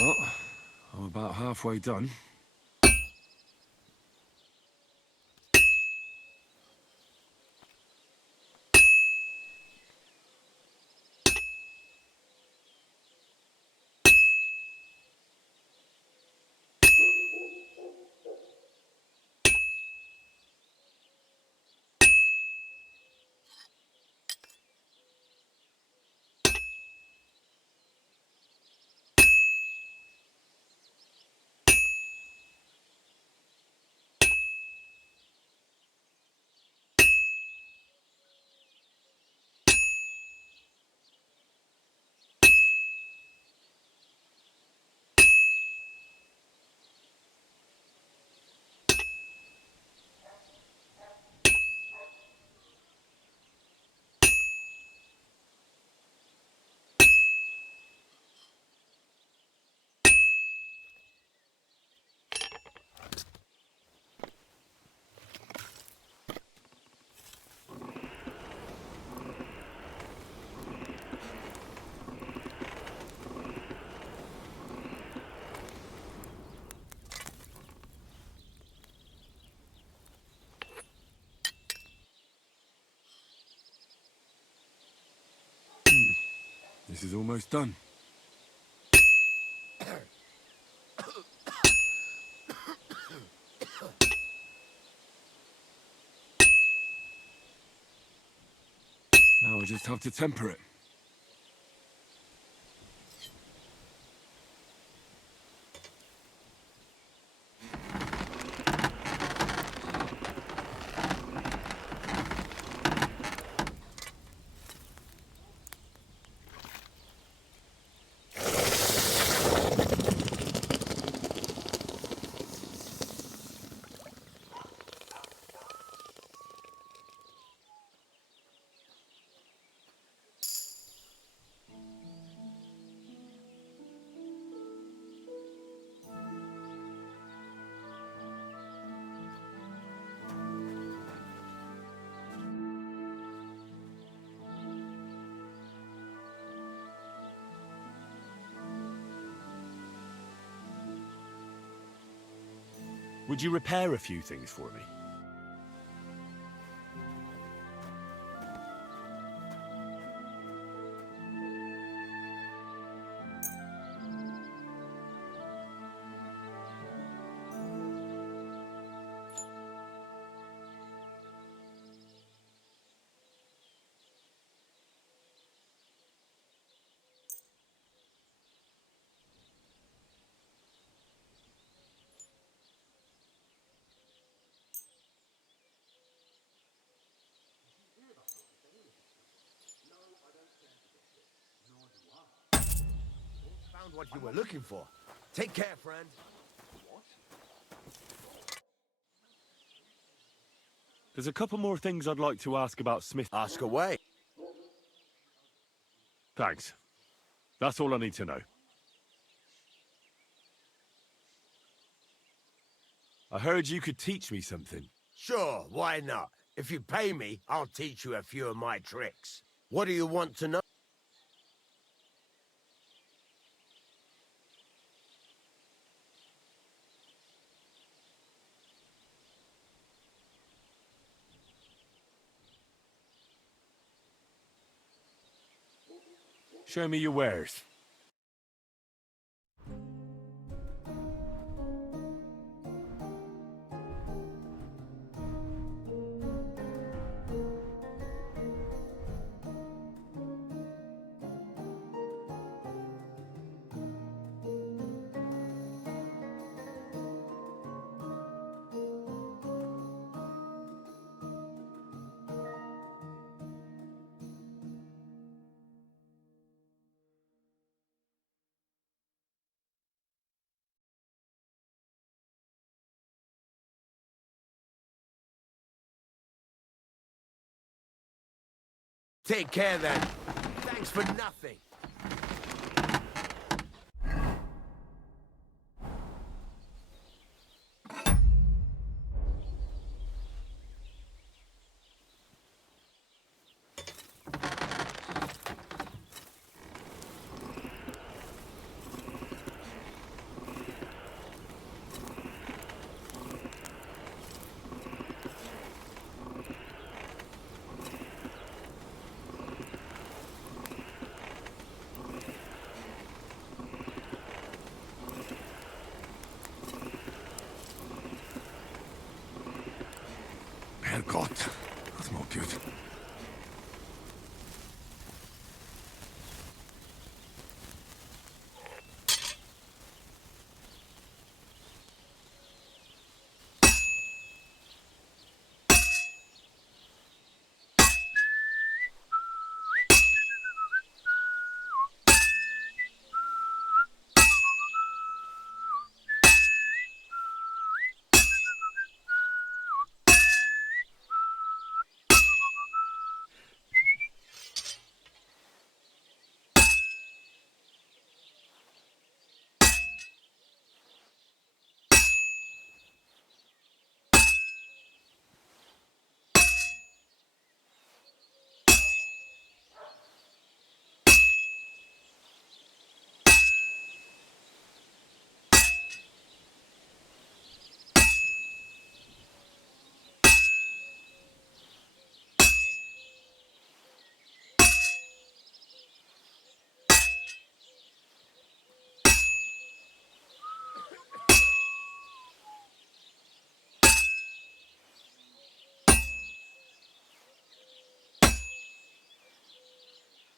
Well, I'm about halfway done. This is almost done. Now I just have to temper it. Would you repair a few things for me? Found what you were looking for. Take care, friend. There's a couple more things I'd like to ask about Smith. Ask away. Thanks. That's all I need to know. I heard you could teach me something. Sure, why not? If you pay me, I'll teach you a few of my tricks. What do you want to know? Show me your wares. Take care then. Thanks for nothing. Herrgott, that's not good.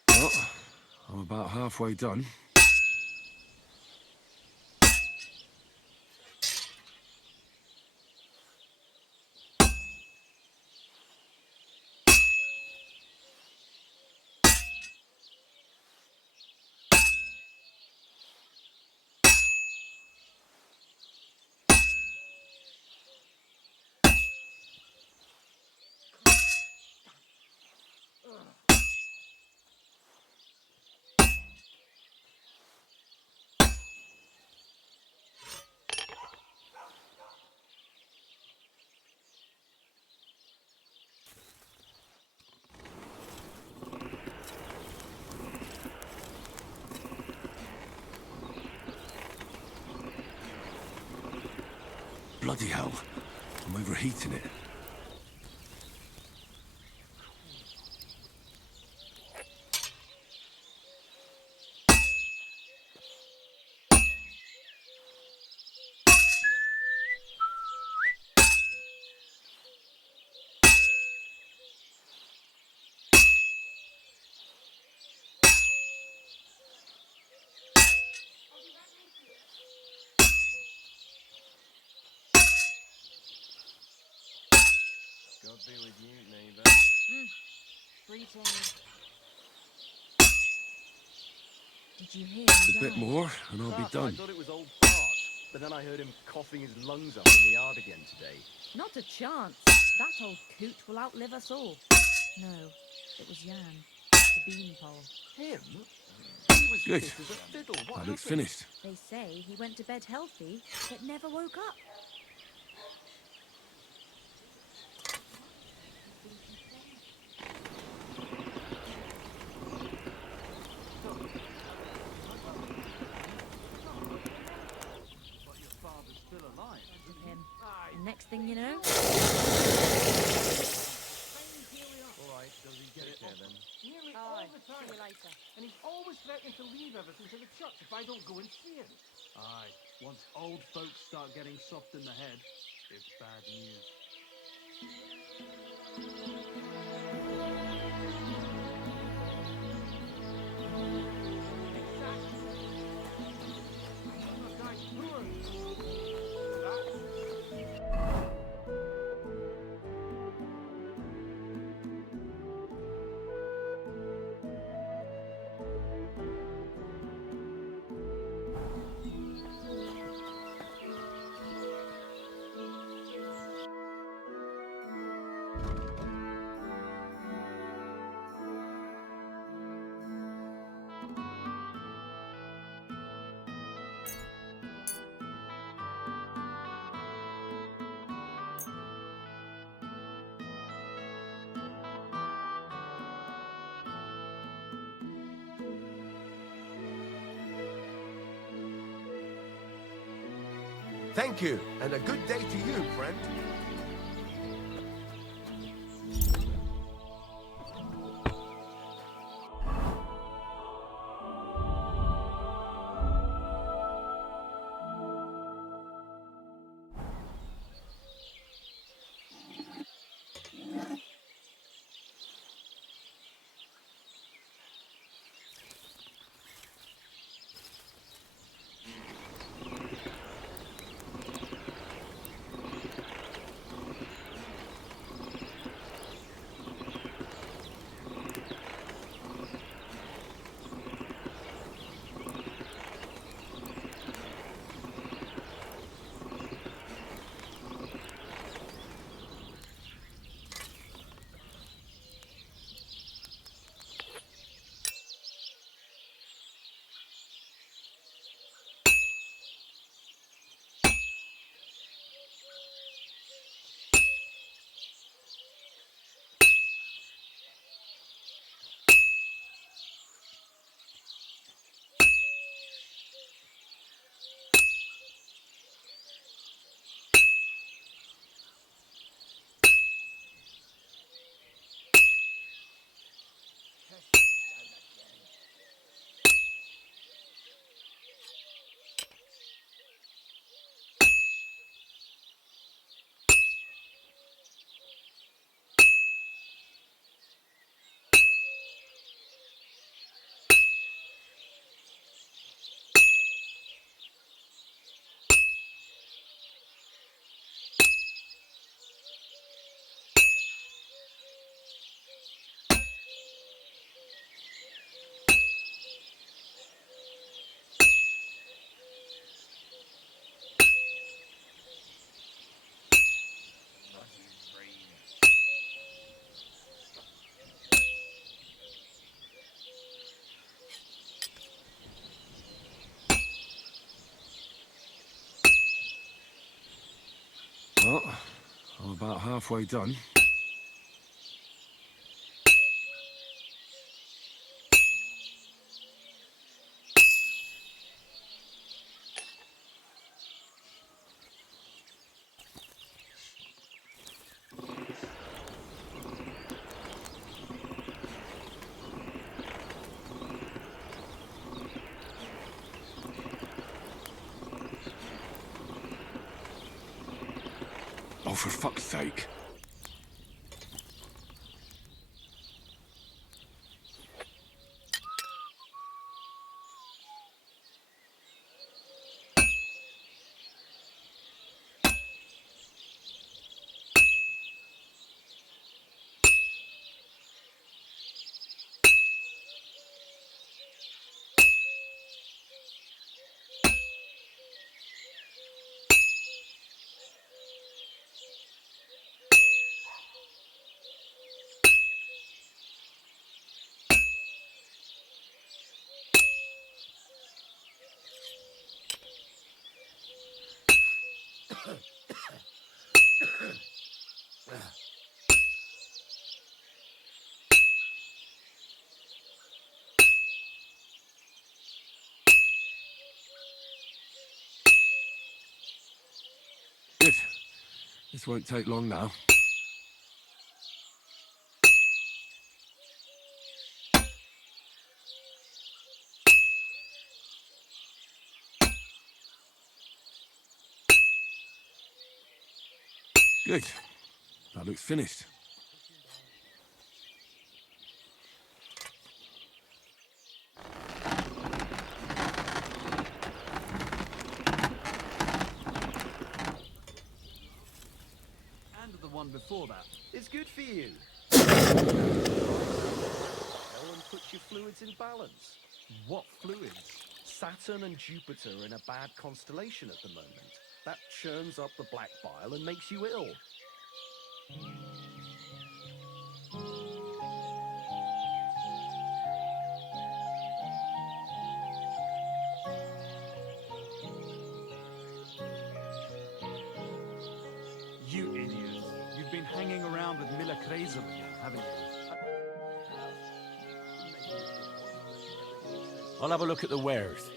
Well, I'm about halfway done. Bloody hell. I'm overheating it. God be with you, neighbor. Greetings. Did you hear A bit more, and I'll be Crap, I done. thought it was old fart, but then I heard him coughing his lungs out in the yard again today. Not a chance. That old coot will outlive us all. No, it was Jan, the beanpole. Him? He was Good. fit as a fiddle. What That looks happened? finished. They say he went to bed healthy, but never woke up. But your father's still alive, isn't he? Him. And next thing you know, All right, does he get it then? Nearly all aye, the see time. you later. And he's always threatening to leave everything to the church if I don't go and see him. Aye. Once old folks start getting soft in the head, it's bad news. Thank you, and a good day to you, friend. Well, I'm about halfway done. for fuck's sake. Good. This won't take long now. Good. That looks finished. And the one before that. It's good for you. And puts your fluids in balance. What fluids? Saturn and Jupiter are in a bad constellation at the moment. That churns up the black bile and makes you ill. You idiots. You've been hanging around with Miller Kraser again, haven't you? I'll have a look at the wares.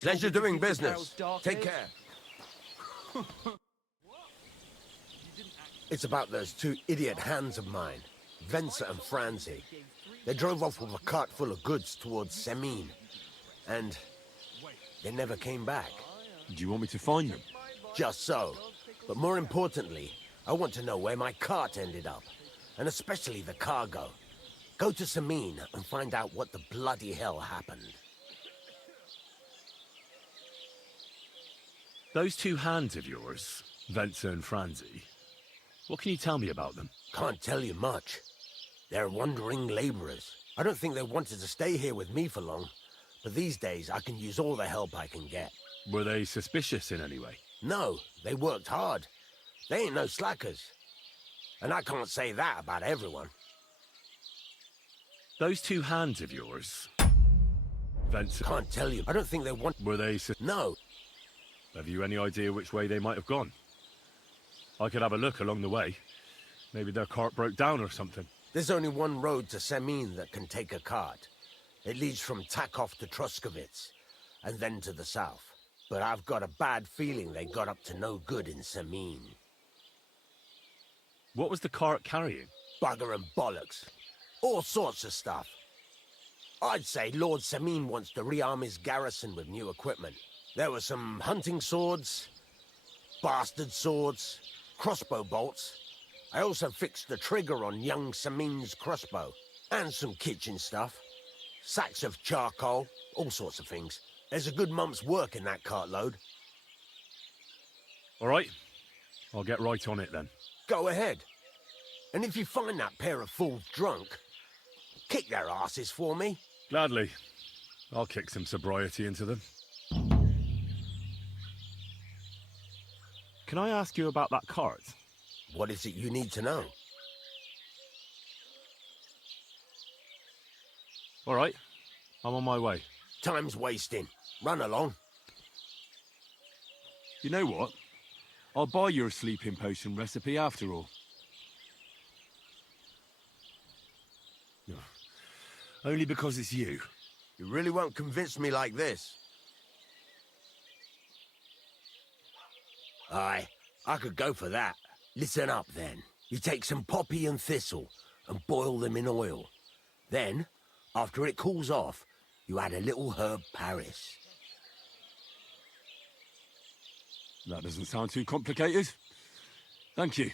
Pleasure doing business. Take care. It's about those two idiot hands of mine, Venser and Franzi. They drove off with a cart full of goods towards Semine, and they never came back. Do you want me to find them? Just so. But more importantly, I want to know where my cart ended up, and especially the cargo. Go to Semine and find out what the bloody hell happened. Those two hands of yours, Venser and Franzi, what can you tell me about them? Can't tell you much. They're wandering laborers. I don't think they wanted to stay here with me for long, but these days I can use all the help I can get. Were they suspicious in any way? No, they worked hard. They ain't no slackers. And I can't say that about everyone. Those two hands of yours, Venser... Can't tell you. I don't think they want... Were they... No. Have you any idea which way they might have gone? I could have a look along the way. Maybe their cart broke down or something. There's only one road to Semine that can take a cart. It leads from Takov to Troskovitz, and then to the south. But I've got a bad feeling they got up to no good in Semine. What was the cart carrying? Bugger and bollocks. All sorts of stuff. I'd say Lord Semine wants to rearm his garrison with new equipment. There were some hunting swords, bastard swords, crossbow bolts. I also fixed the trigger on young Semine's crossbow. And some kitchen stuff. Sacks of charcoal, all sorts of things. There's a good month's work in that cartload. All right. I'll get right on it then. Go ahead. And if you find that pair of fools drunk, kick their asses for me. Gladly. I'll kick some sobriety into them. Can I ask you about that cart? What is it you need to know? All right. I'm on my way. Time's wasting. Run along. You know what? I'll buy your sleeping potion recipe after all. Only because it's you. You really won't convince me like this. Aye, I could go for that. Listen up, then. You take some poppy and thistle and boil them in oil. Then, after it cools off, you add a little herb Paris. That doesn't sound too complicated. Thank you.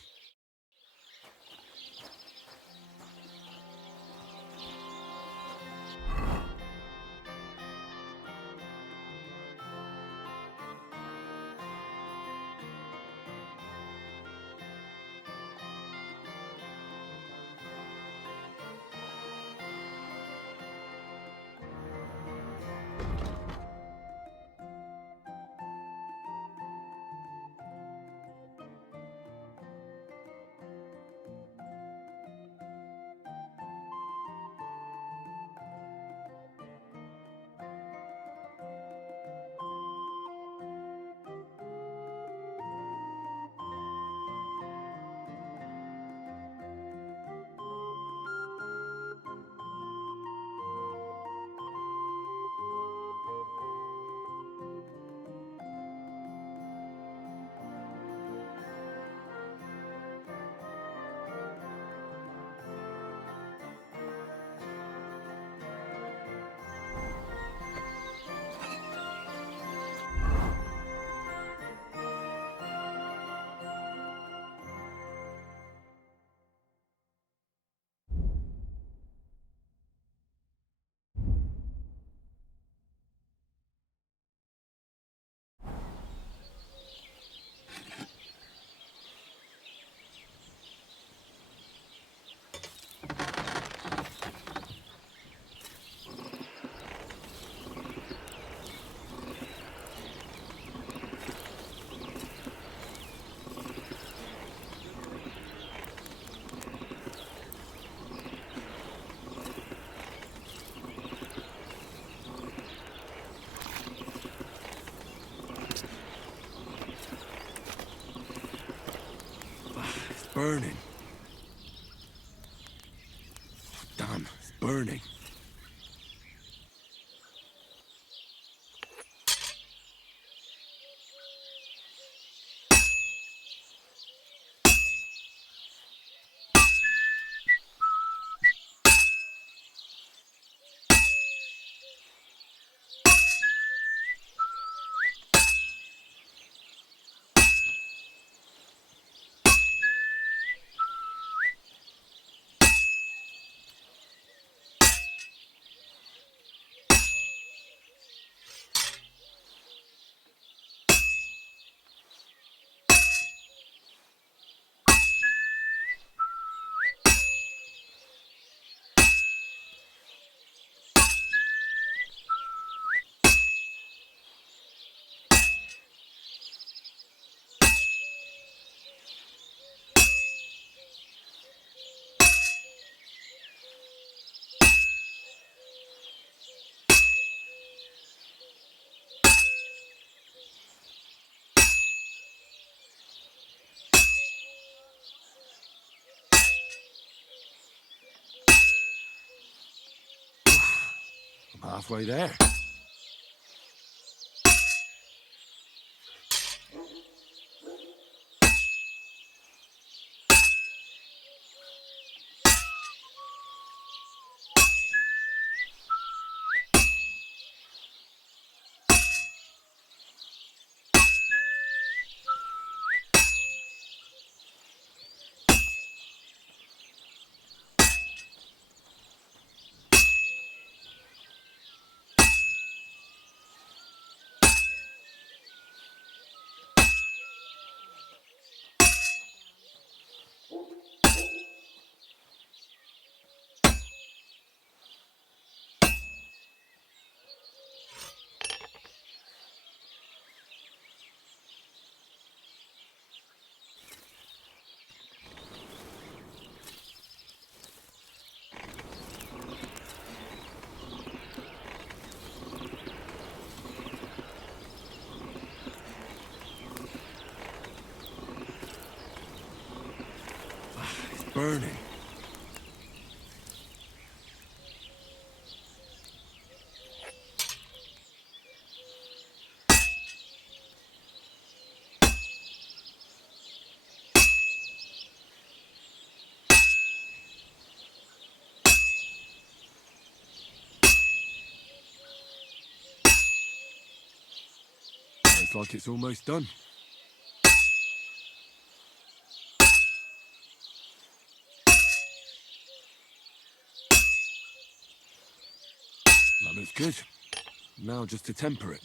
It's burning. Damn, it's burning. I'm halfway there. It's burning. Looks like it's almost done. That looks good. Now just to temper it.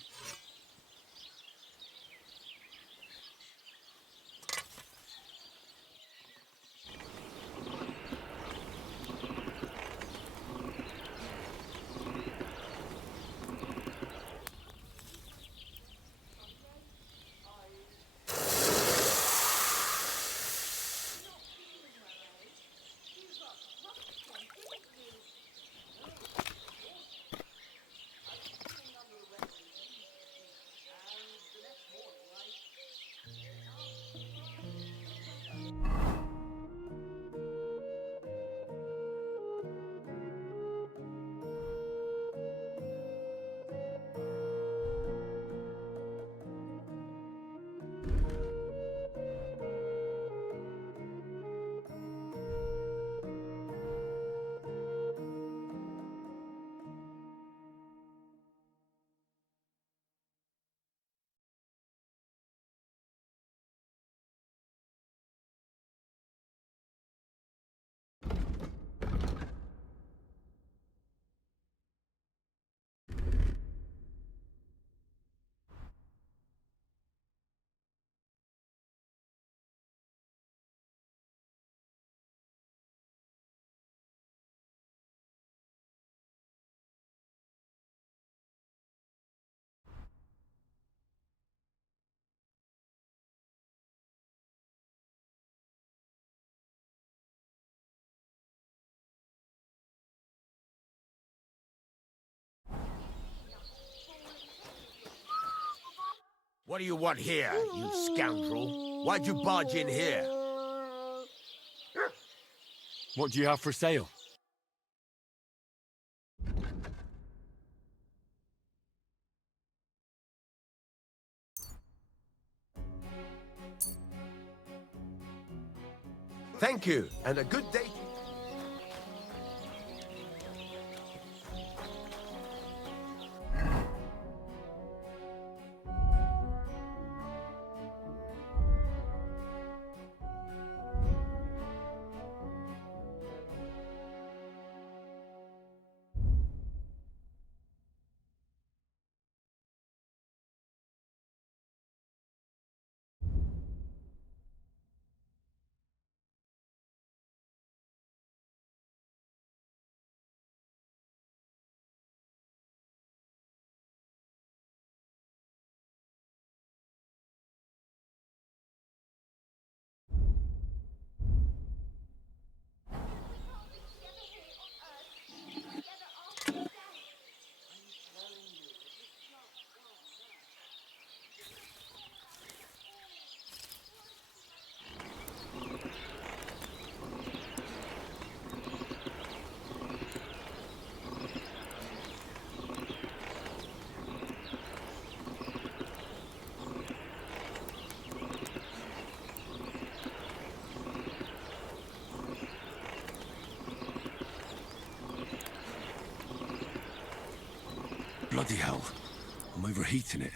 What do you want here, you scoundrel? Why'd you barge in here? What do you have for sale? Thank you, and a good day. Bloody hell. I'm overheating it.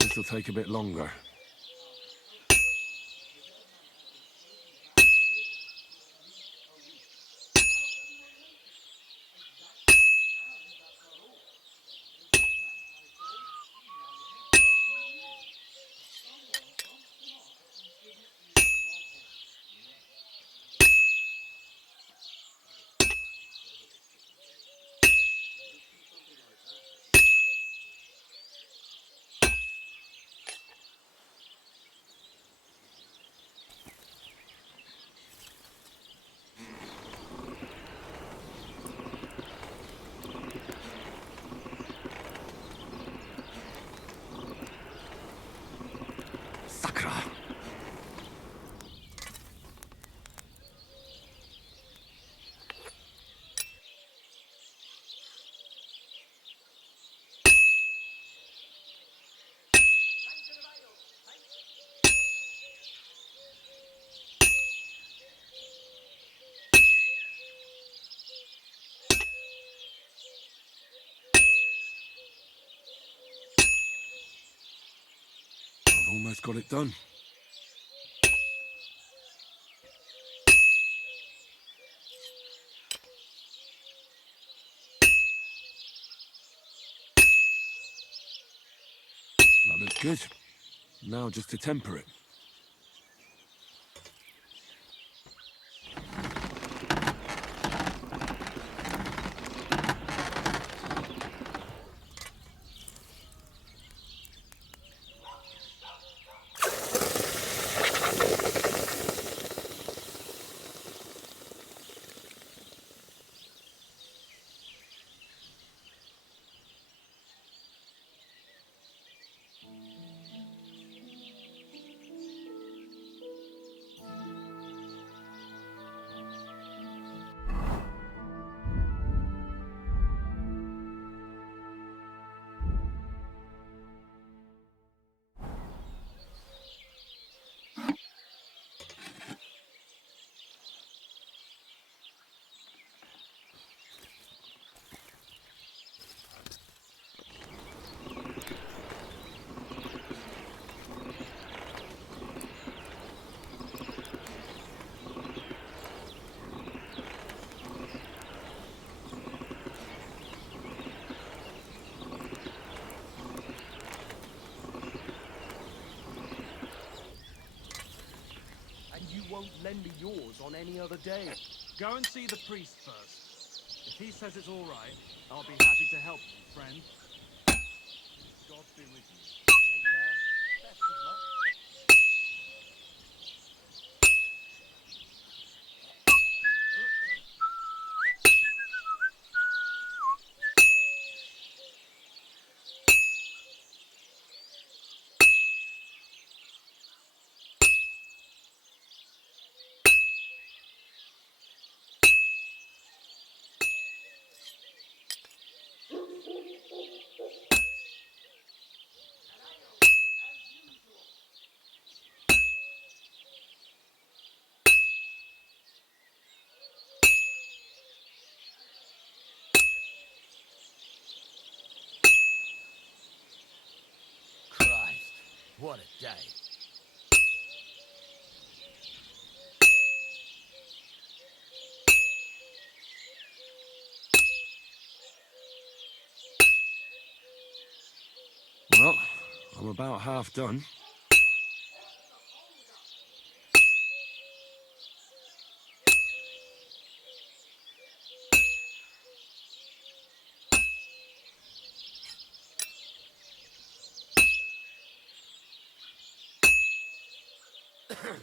This'll take a bit longer. I've almost got it done. That looks good. Now just to temper it. And you won't lend me yours on any other day. Go and see the priest first. If he says it's all right, I'll be happy to help you, friend. God be with you. Take care. Best of luck. Christ, what a day. Well, I'm about half done. All right.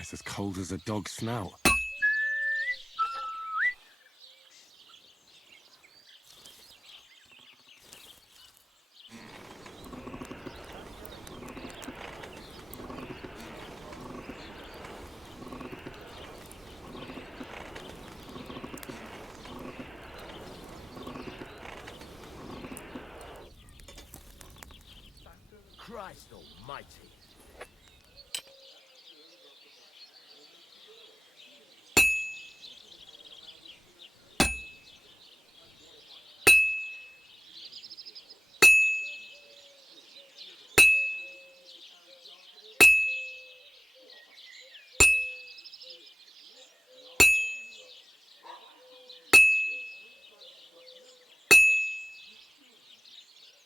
It's as cold as a dog's snout. Christ almighty.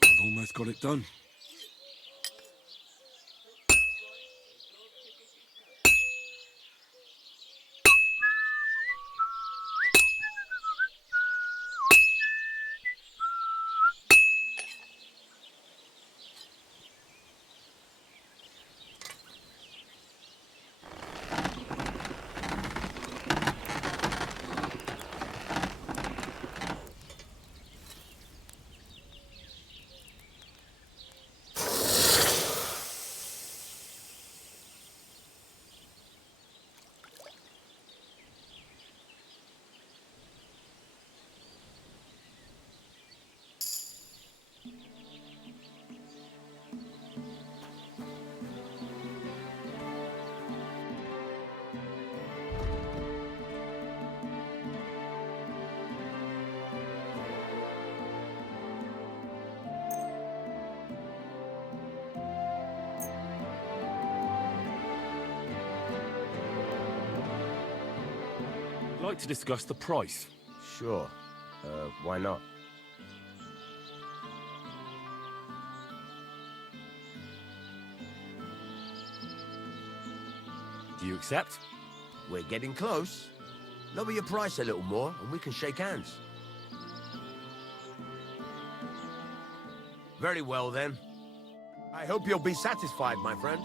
I've almost got it done. like to discuss the price. Sure. Why not? Do you accept? We're getting close. Lower your price a little more and we can shake hands. Very well then. I hope you'll be satisfied, my friend.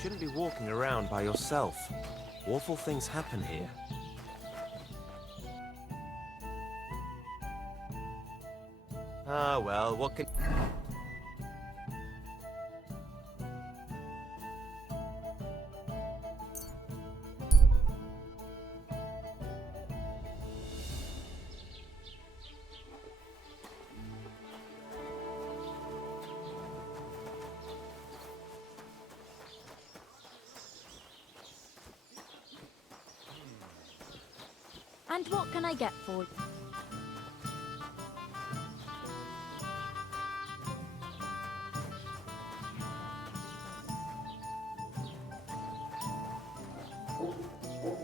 shouldn't be walking around by yourself. Awful things happen here. Ah, well, what can... And what can I get for you?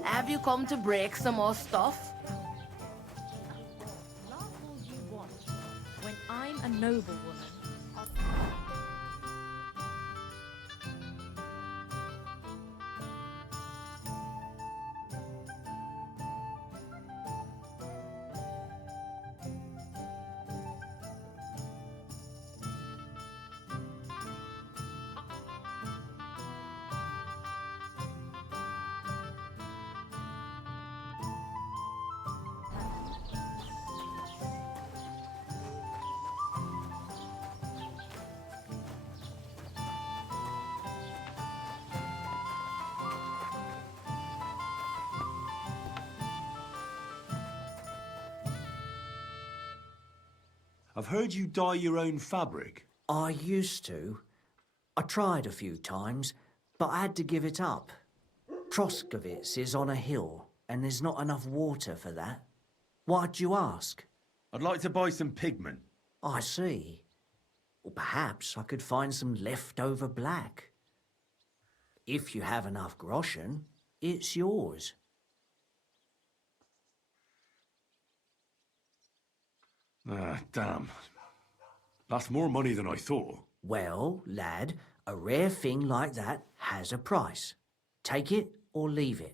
Have you come to break some more stuff? Laugh all you want. When I'm a noblewoman, I've heard you dye your own fabric. I used to. I tried a few times, but I had to give it up. Proskovitz is on a hill, and there's not enough water for that. Why'd you ask? I'd like to buy some pigment. I see. Well, perhaps I could find some leftover black. If you have enough groschen, it's yours. Ah, damn. That's more money than I thought. Well, lad, a rare thing like that has a price. Take it or leave it.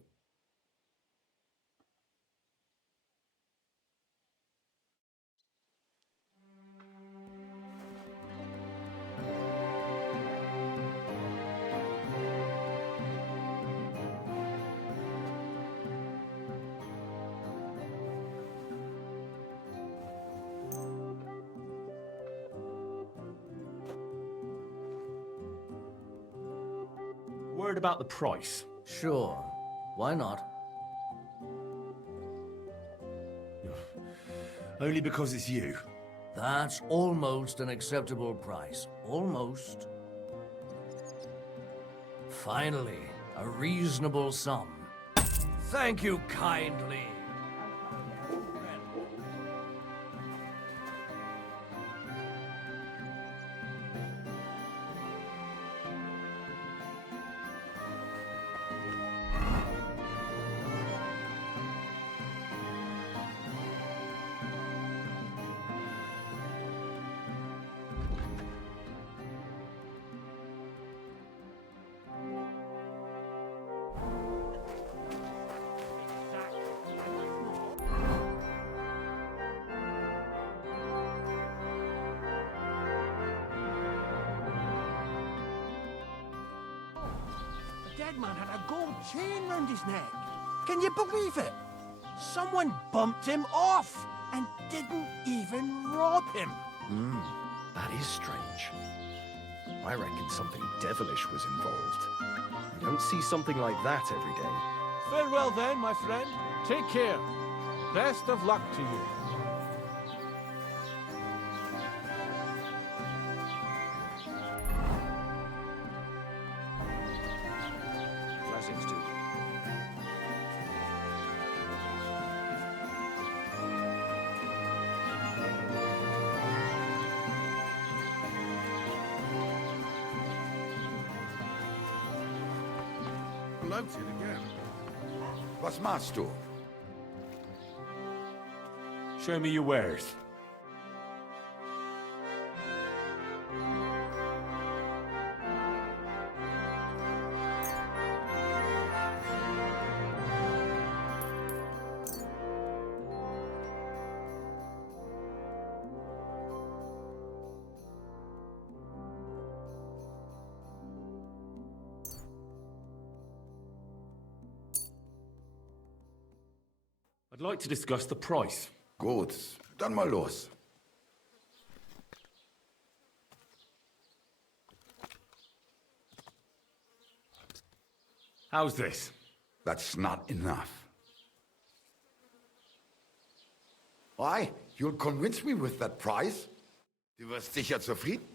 Word about the price. Sure. Why not? Only because it's you. That's almost an acceptable price. Almost. Finally, a reasonable sum. Thank you kindly. The dead man had a gold chain round his neck. Can you believe it? Someone bumped him off and didn't even rob him. That is strange. I reckon something devilish was involved. You don't see something like that every day. Farewell then, my friend. Take care. Best of luck to you. Blessings to you. Bloated again. What's my store? Show me your wares. like to discuss the price. Gut, dann mal los. How's this? That's not enough. Why? You'll convince me with that price? Du wirst sicher zufrieden.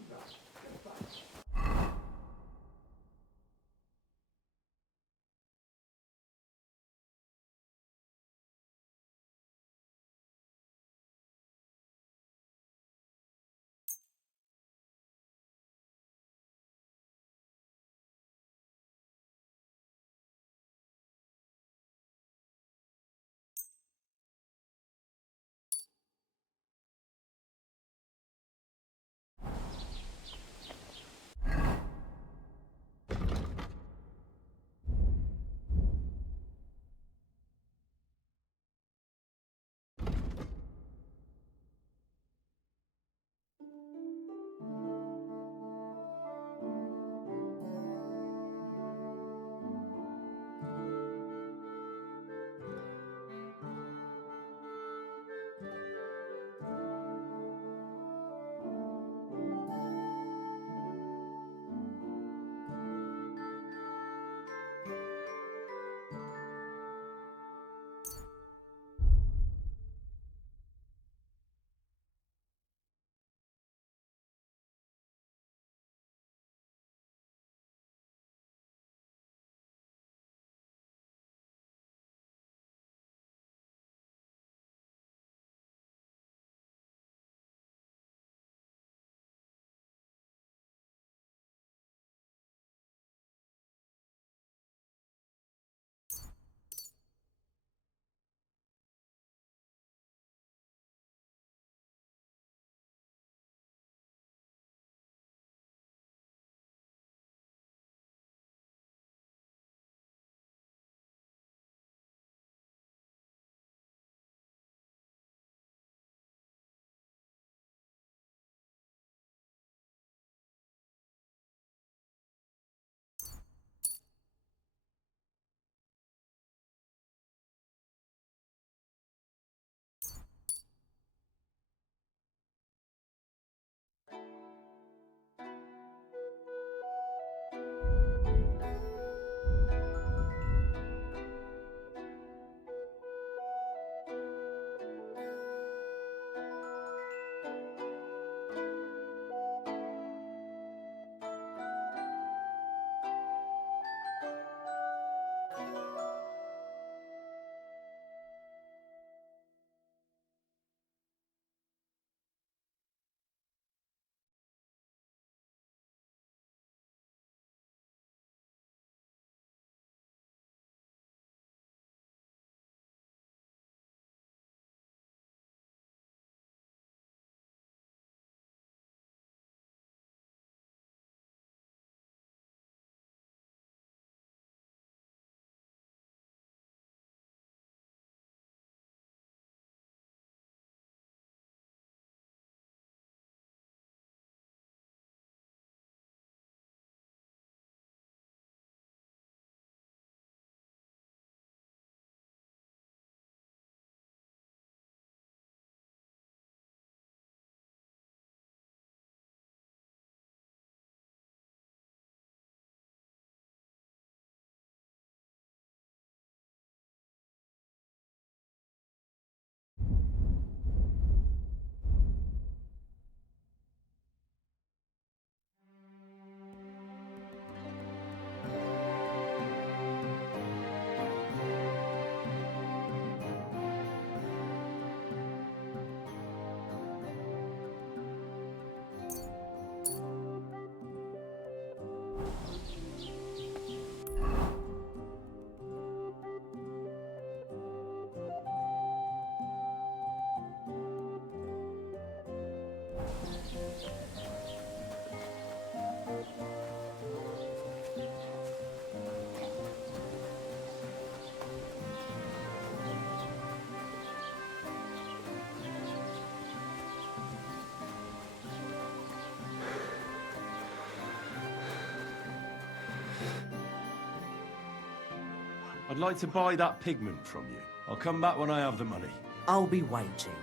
I'd like to buy that pigment from you. I'll come back when I have the money. I'll be waiting.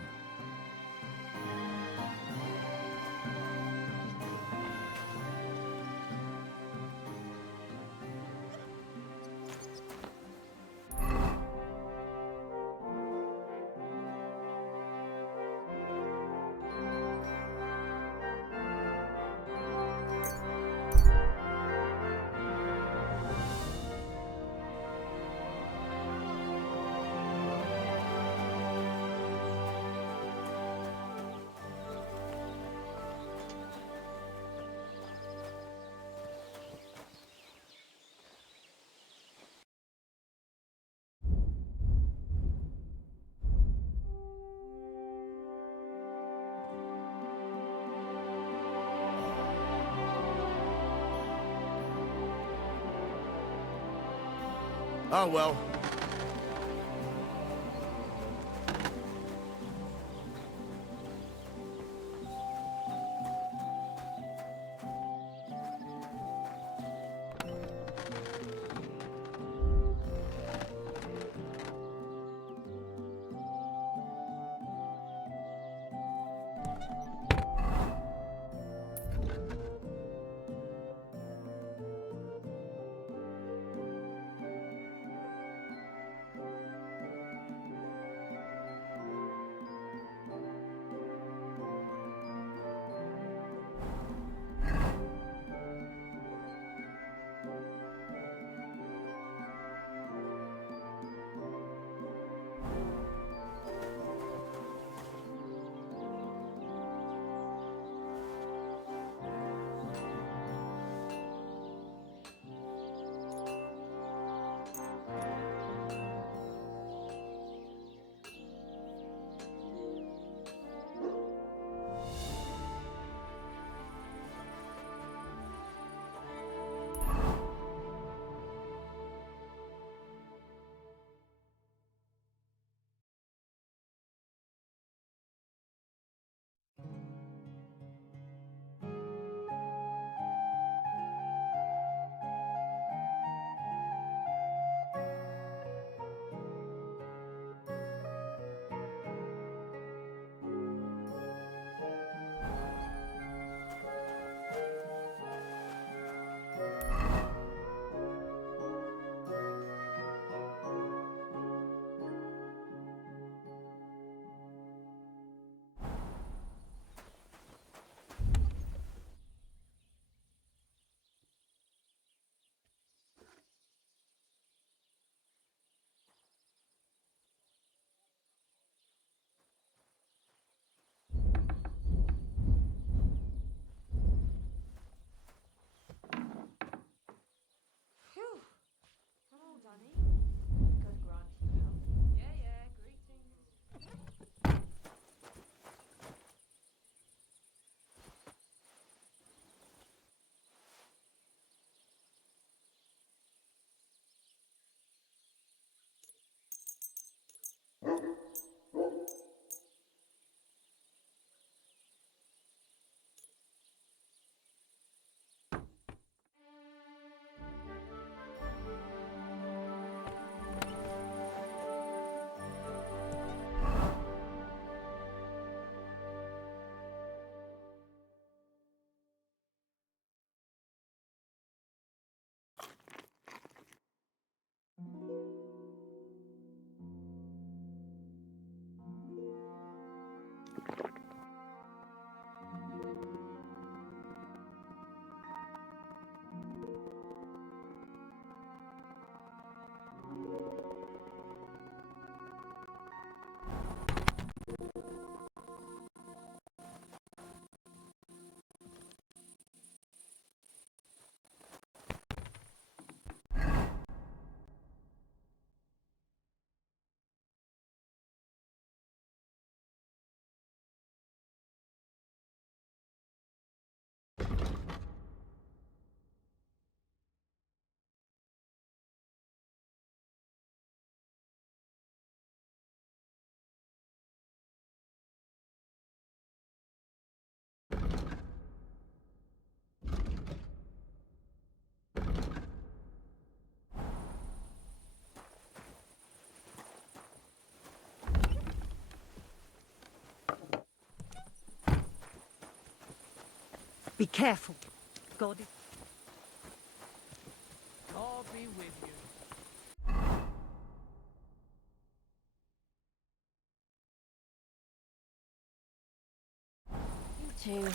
Oh well. Be careful. God. God be with you. You too.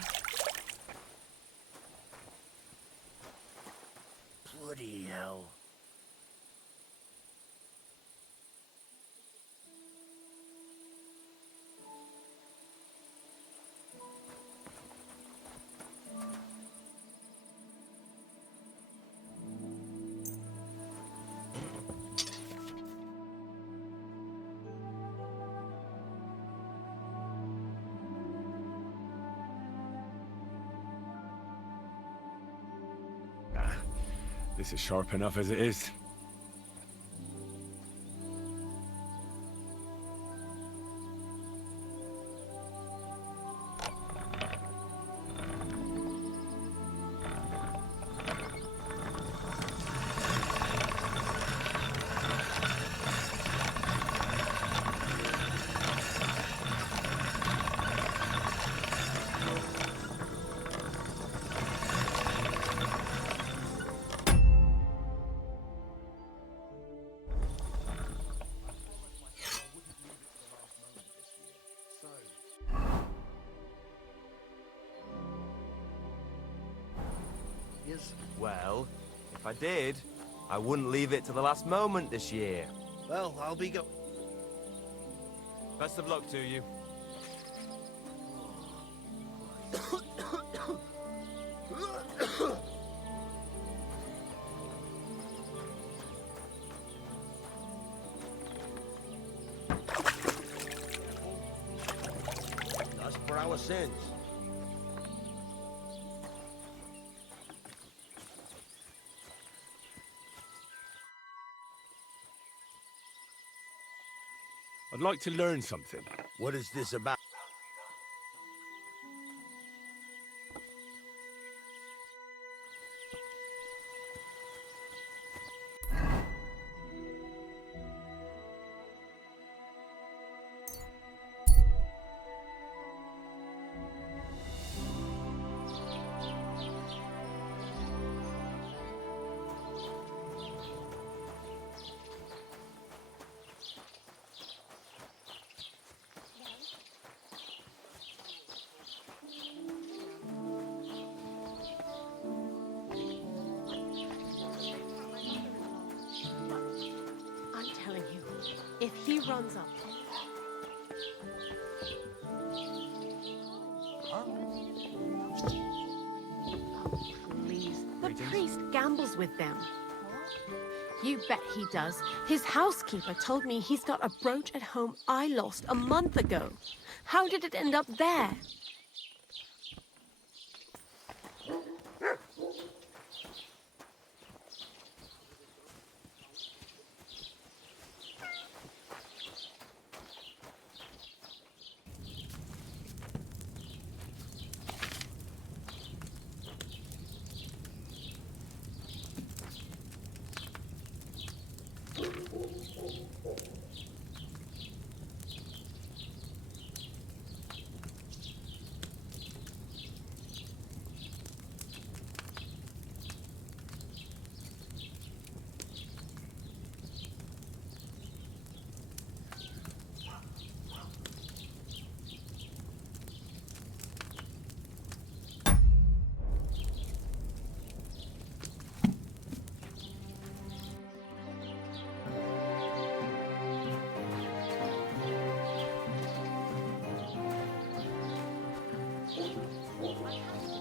Bloody hell. This is sharp enough as it is. Well, if I did, I wouldn't leave it to the last moment this year. Well, I'll be go... Best of luck to you. That's for our sins. I'd like to learn something. What is this about? I'm telling you, if he runs up... Oh, please. The priest gambles with them. You bet he does. His housekeeper told me he's got a brooch at home I lost a month ago. How did it end up there?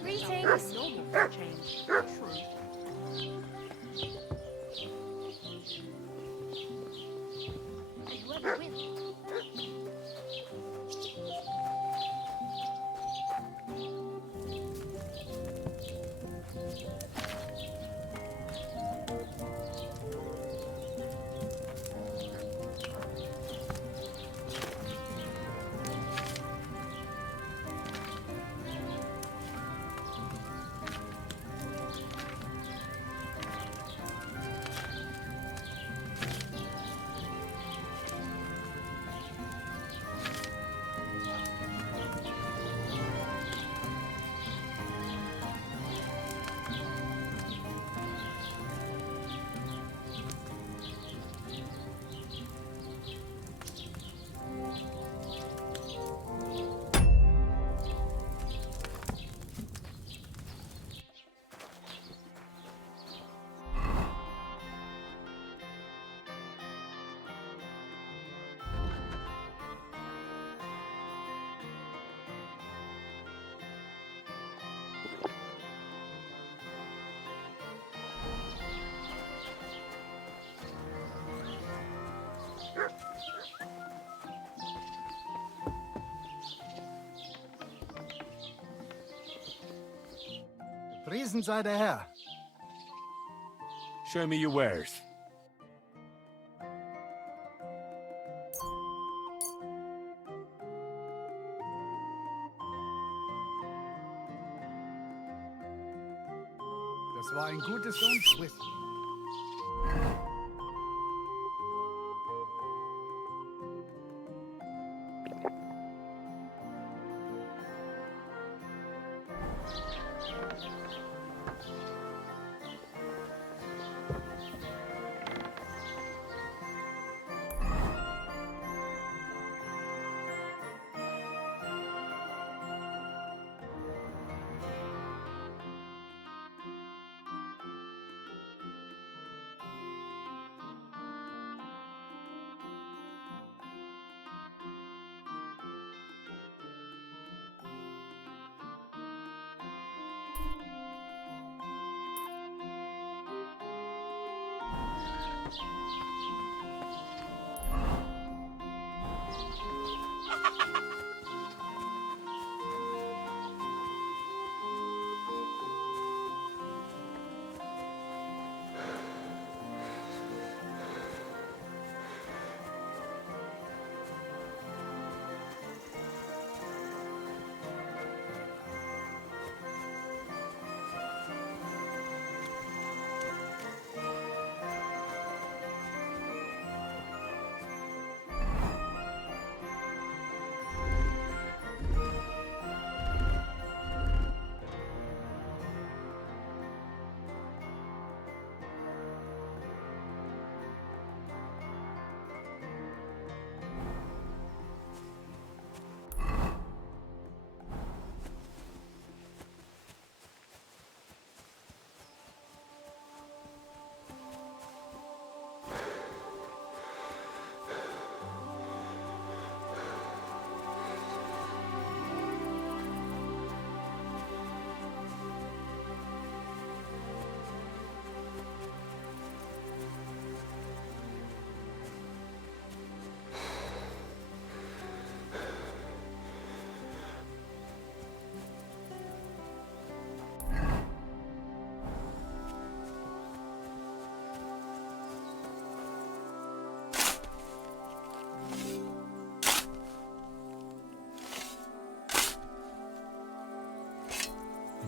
Greetings. Normal for a change. True. Are you ever with? Priesen sei der Herr. Show me your wares. Das war ein gutes und...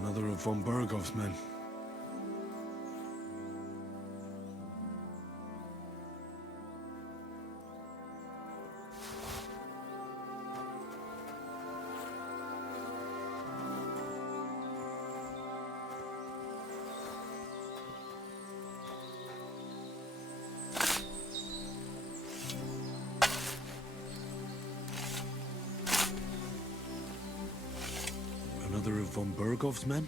Another of von Bergov's men. Another of von Bergov's men?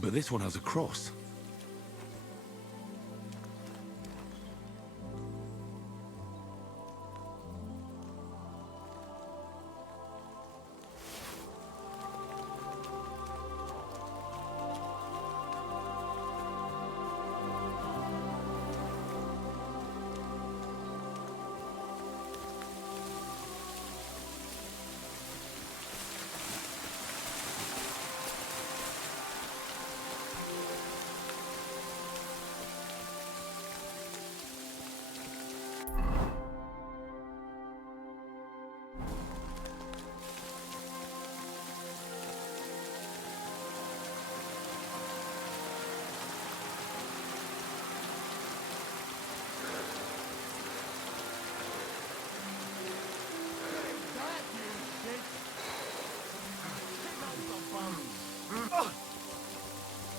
But this one has a cross.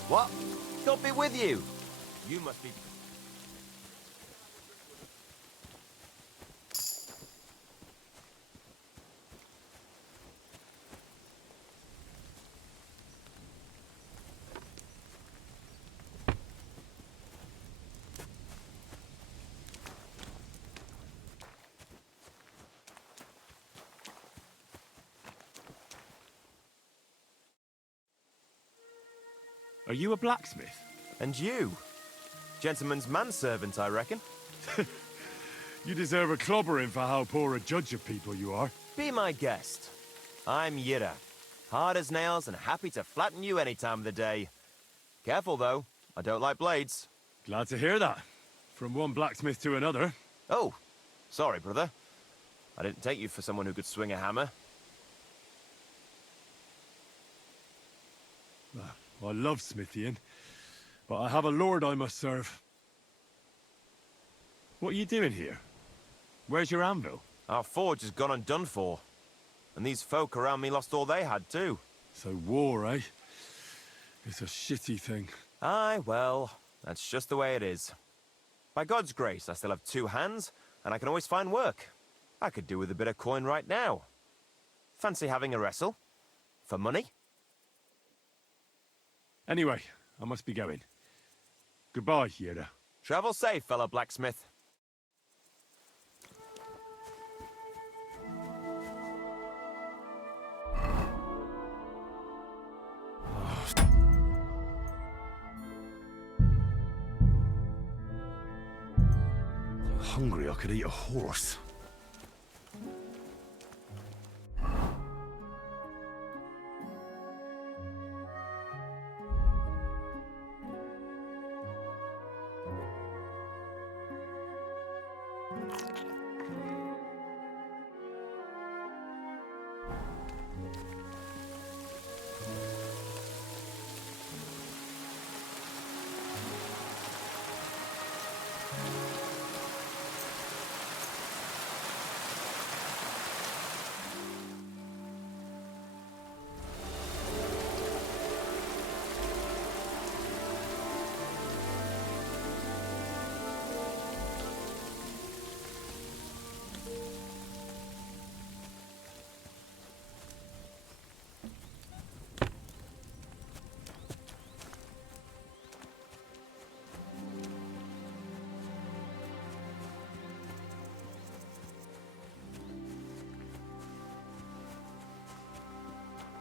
What? God be with you! You must be... Are you a blacksmith? And you? Gentleman's manservant, I reckon. You deserve a clobbering for how poor a judge of people you are. Be my guest. I'm Yira, Hard as nails and happy to flatten you any time of the day. Careful, though. I don't like blades. Glad to hear that. From one blacksmith to another. Oh, sorry, brother. I didn't take you for someone who could swing a hammer. I love smithying, but I have a lord I must serve. What are you doing here? Where's your anvil? Our forge has gone undone for. And these folk around me lost all they had, too. So war, eh? It's a shitty thing. Aye, well, that's just the way it is. By God's grace, I still have 2 hands, and I can always find work. I could do with a bit of coin right now. Fancy having a wrestle? For money? Anyway, I must be going. Goodbye, Yera. Travel safe, fellow blacksmith. Hungry I could eat a horse.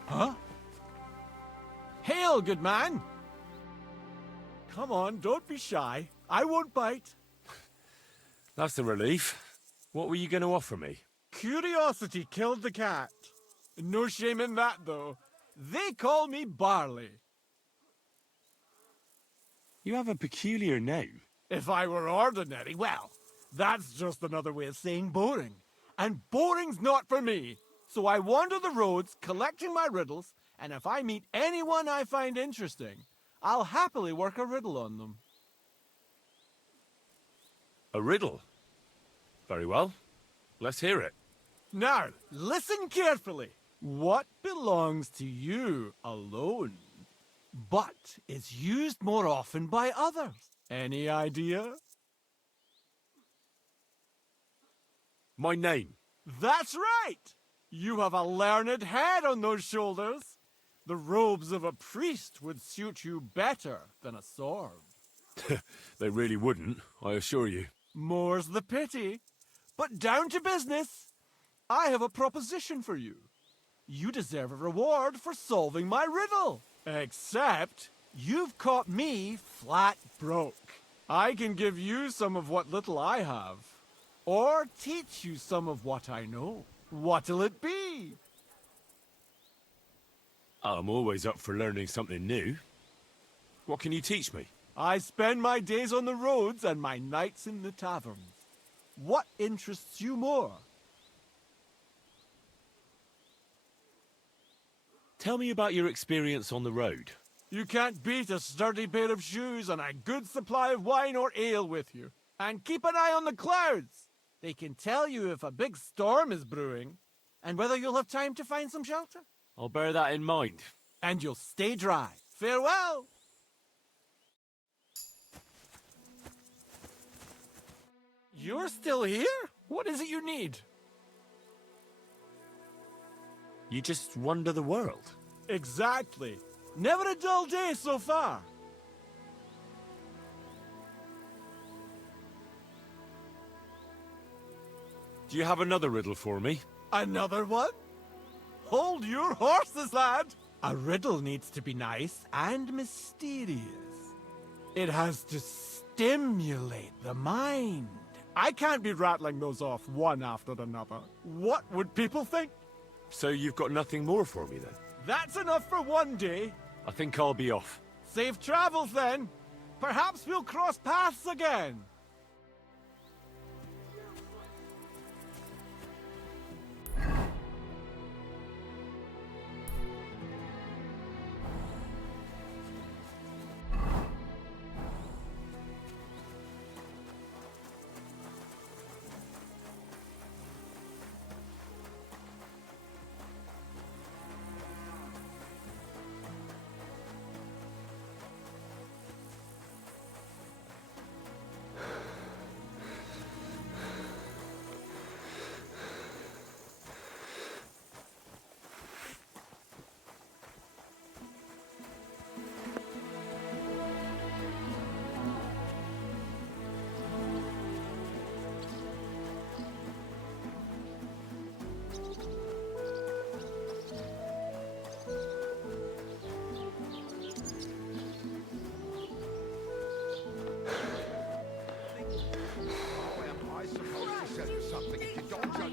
Huh? Hail, good man! Come on, don't be shy. I won't bite. That's a relief. What were you going to offer me? Curiosity killed the cat. No shame in that, though. They call me Barley. You have a peculiar name. If I were ordinary, well, that's just another way of saying boring. And boring's not for me. So I wander the roads collecting my riddles, and if I meet anyone I find interesting, I'll happily work a riddle on them. A riddle? Very well. Let's hear it. Now, listen carefully. What belongs to you alone, but is used more often by others? Any idea? My name. That's right! You have a learned head on those shoulders. The robes of a priest would suit you better than a sword. They really wouldn't, I assure you. More's the pity. But down to business. I have a proposition for you. You deserve a reward for solving my riddle. Except, you've caught me flat broke. I can give you some of what little I have. Or teach you some of what I know. What'll it be? I'm always up for learning something new. What can you teach me? I spend my days on the roads and my nights in the taverns. What interests you more? Tell me about your experience on the road. You can't beat a sturdy pair of shoes and a good supply of wine or ale with you. And keep an eye on the clouds. They can tell you if a big storm is brewing, and whether you'll have time to find some shelter. I'll bear that in mind. And you'll stay dry. Farewell! You're still here? What is it you need? You just wander the world. Exactly. Never a dull day so far. Do you have another riddle for me? Another one? Hold your horses, lad! A riddle needs to be nice and mysterious. It has to stimulate the mind. I can't be rattling those off one after another. What would people think? So you've got nothing more for me then? That's enough for one day. I think I'll be off. Safe travels, then. Perhaps we'll cross paths again.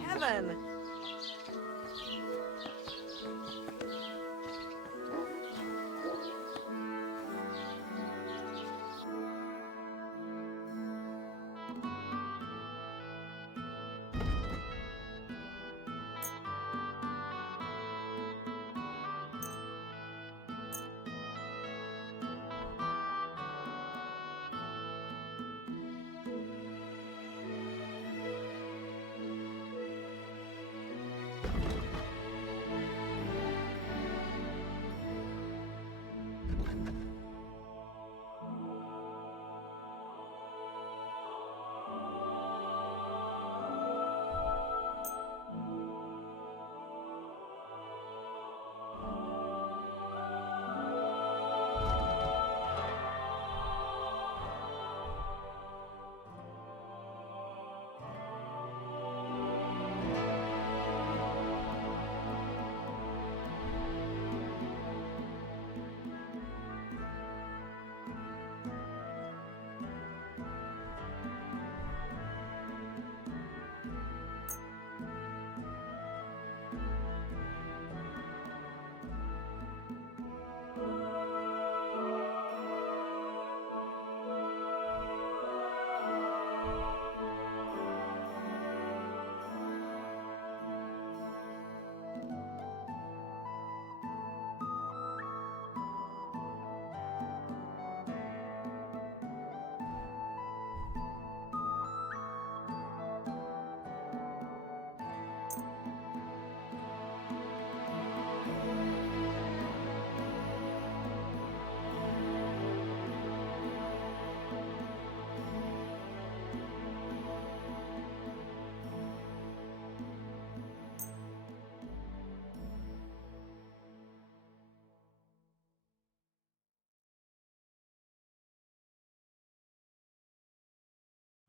Heaven!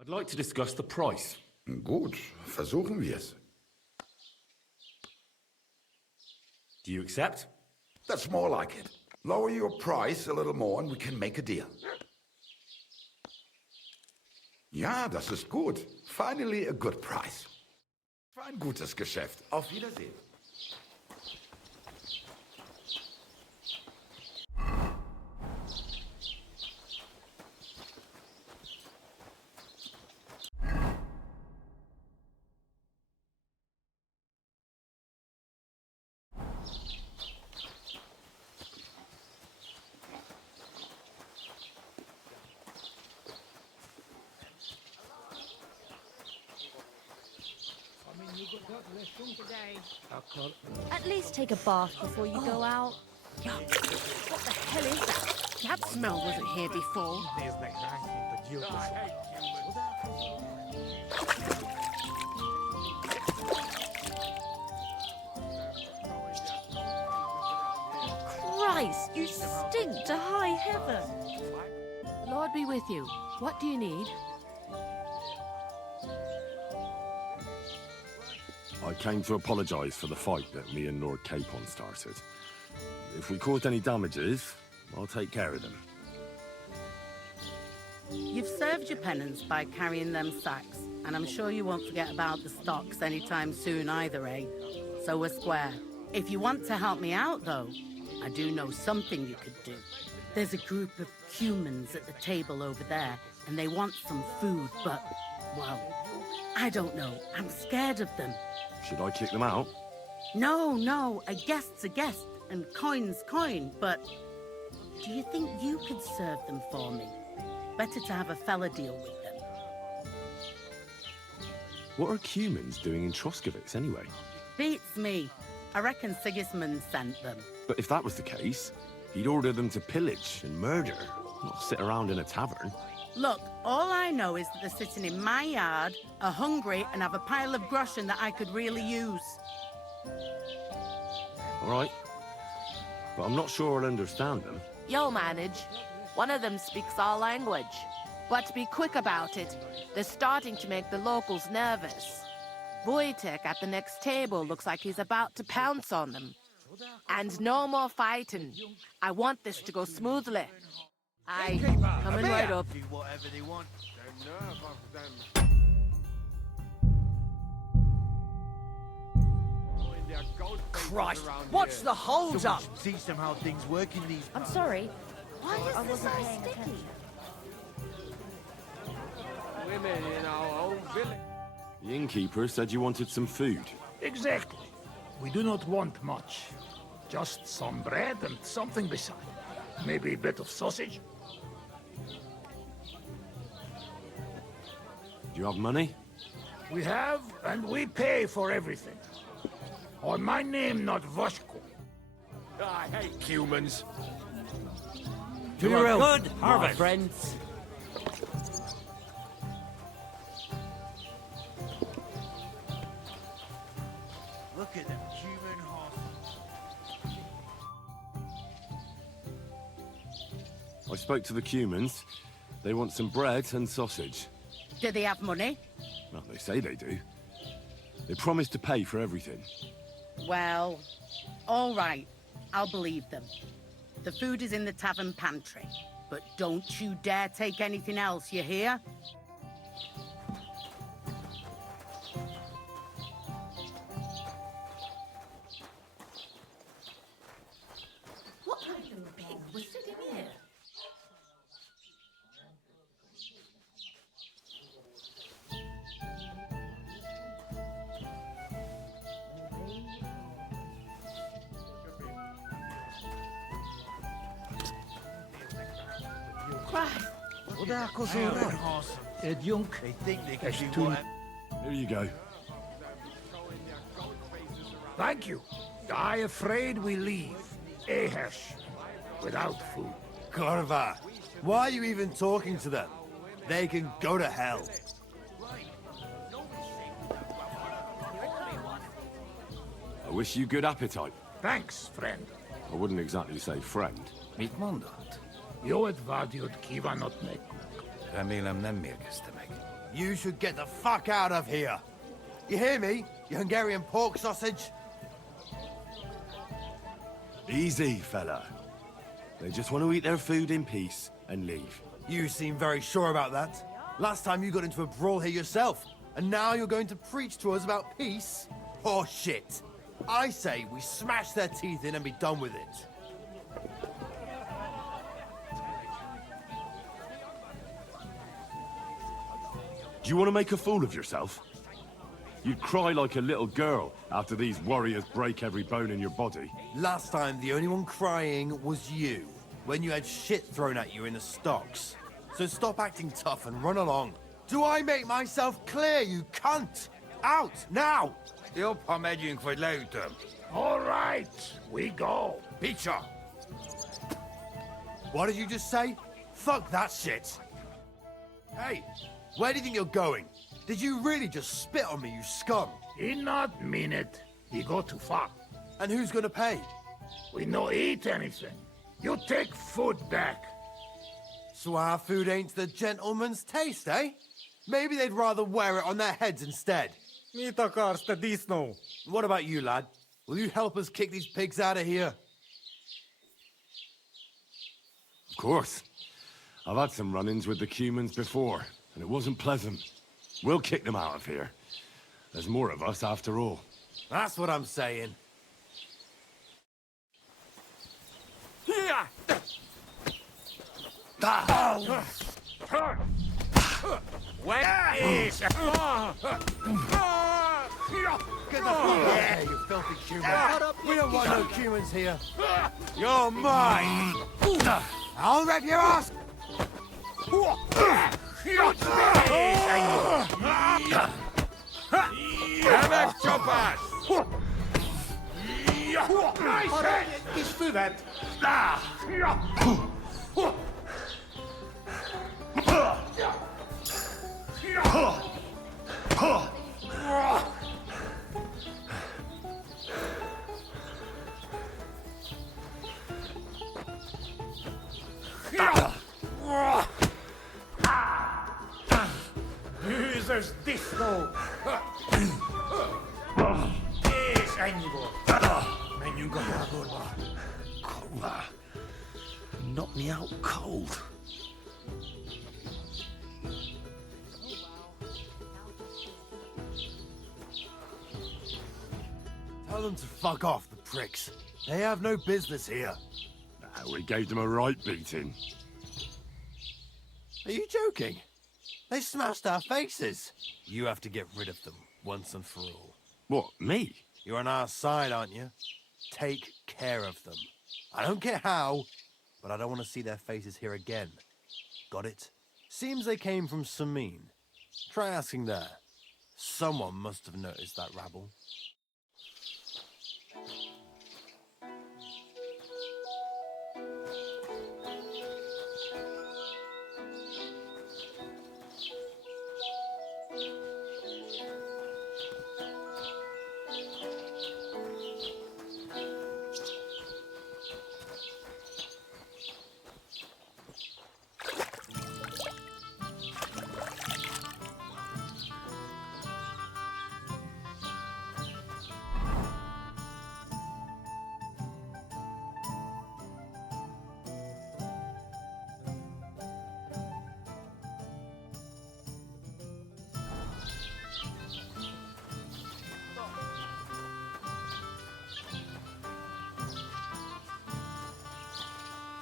I'd like to discuss the price. Gut, versuchen wir's. Do you accept? That's more like it. Lower your price a little more and we can make a deal. Ja, das ist gut. Finally a good price. War ein gutes Geschäft. Auf Wiedersehen. At least take a bath before you go out. Yuck. What the hell is that? That smell wasn't here before. Christ, you stink to high heaven. Lord be with you. What do you need? I came to apologise for the fight that me and Lord Capon started. If we caused any damages, I'll take care of them. You've served your penance by carrying them sacks, and I'm sure you won't forget about the stocks anytime soon either, eh? So we're square. If you want to help me out, though, I do know something you could do. There's a group of humans at the table over there, and they want some food, but, well, I don't know. I'm scared of them. Should I kick them out? No, a guest's a guest, and coin's coin, but do you think you could serve them for me? Better to have a fella deal with them. What are humans doing in Troskovitz anyway? Beats me. I reckon Sigismund sent them. But if that was the case, he'd order them to pillage and murder, not sit around in a tavern. Look, all I know is that they're sitting in my yard, are hungry, and have a pile of groschen that I could really use. All right. But I'm not sure I'll understand them. You'll manage. One of them speaks our language. But be quick about it. They're starting to make the locals nervous. Wojtek at the next table looks like he's about to pounce on them. And no more fighting. I want this to go smoothly. Aye, coming right up. Do whatever they want. Christ, what's the hold up? See somehow things work in these. I'm sorry. Why is this so sticky? Women in our own village. The innkeeper said you wanted some food. Exactly. We do not want much. Just some bread and something beside. Maybe a bit of sausage. Do you have money? We have, and we pay for everything. On my name, not Voshko. I hate humans. To your good harvest, friends. Look at them human horses. I spoke to the humans. They want some bread and sausage. Do they have money? Well, they say they do. They promised to pay for everything. Well, all right. I'll believe them. The food is in the tavern pantry. But don't you dare take anything else, you hear? What kind of pig was sitting here? Christ. Ed Junk. They think they can As do to- whatever. Here you go. Thank you. I afraid we leave. Ahesh. Without food. Corva, why are you even talking to them? They can go to hell. I wish you good appetite. Thanks, friend. I wouldn't exactly say friend. Mit mondat? Jó et vágyod kívánott nekünk. Remélem nem mérgezte meg. You should get the fuck out of here. You hear me, you Hungarian pork sausage? Easy, fella. They just want to eat their food in peace and leave. You seem very sure about that. Last time you got into a brawl here yourself, and now you're going to preach to us about peace? Oh shit. I say we smash their teeth in and be done with it. Do you want to make a fool of yourself? You'd cry like a little girl after these warriors break every bone in your body. Last time, the only one crying was you, when you had shit thrown at you in the stocks. So stop acting tough and run along. Do I make myself clear, you cunt? Out, now! Jobb, ha megyünk, vagy leütöm. All right, we go. Picture! What did you just say? Fuck that shit! Hey, where do you think you're going? Did you really just spit on me, you scum? He not mean it. He go too far. And who's gonna pay? We no eat anything. You take food back. So our food ain't the gentleman's taste, eh? Maybe they'd rather wear it on their heads instead. What about you, lad? Will you help us kick these pigs out of here? Of course. I've had some run-ins with the humans before, and it wasn't pleasant. We'll kick them out of here. There's more of us after all. That's what I'm saying. Where is... Get the fuck out here, you filthy human! We don't want no humans here. You're mine! I'll rip your ass! Hemek csapas! Kis füvet! Hűzös disznó! És ennyi volt. Menjünk a táborba. Knock me out cold. Tell them to fuck off, the pricks. They have no business here. We gave them a right beating. Are you joking? They smashed our faces. You have to get rid of them, once and for all. What, me? You're on our side, aren't you? Take care of them. I don't care how, but I don't want to see their faces here again. Got it? Seems they came from Samin. Try asking there. Someone must have noticed that rabble.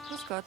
Grüß Gott.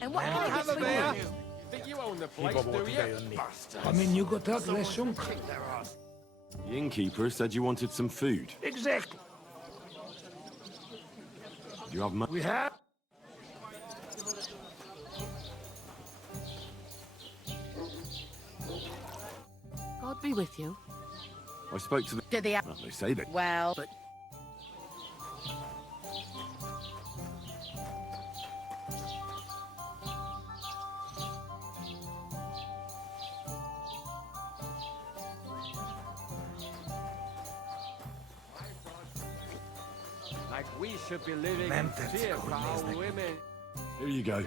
And what can I Have get a for beer. you? Think you own the place, do you? I mean, you got that lesson. The innkeeper said you wanted some food. Exactly. Do you have money? We have. God be with you. I spoke to the... Did they... Well, they say they... Well, but... Like we should be living in fear for our women. Here you go.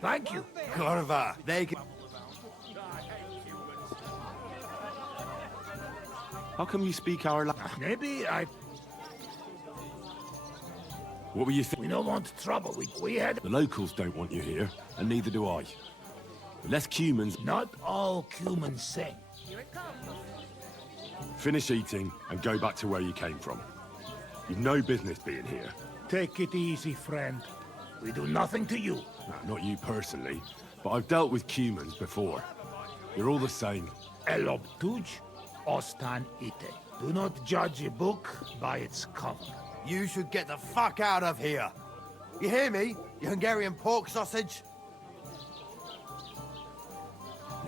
Thank you. Kurva, they can... How come you speak our language? Maybe I... What were you thinking? We don't want trouble. We had... The locals don't want you here, and neither do I. The less humans... Not all humans sing. Finish eating and go back to where you came from. You've no business being here. Take it easy, friend. We do nothing to you. No, not you personally, but I've dealt with humans before. You're all the same. El obtuj, ostan ite. Do not judge a book by its cover. You should get the fuck out of here. You hear me, you Hungarian pork sausage?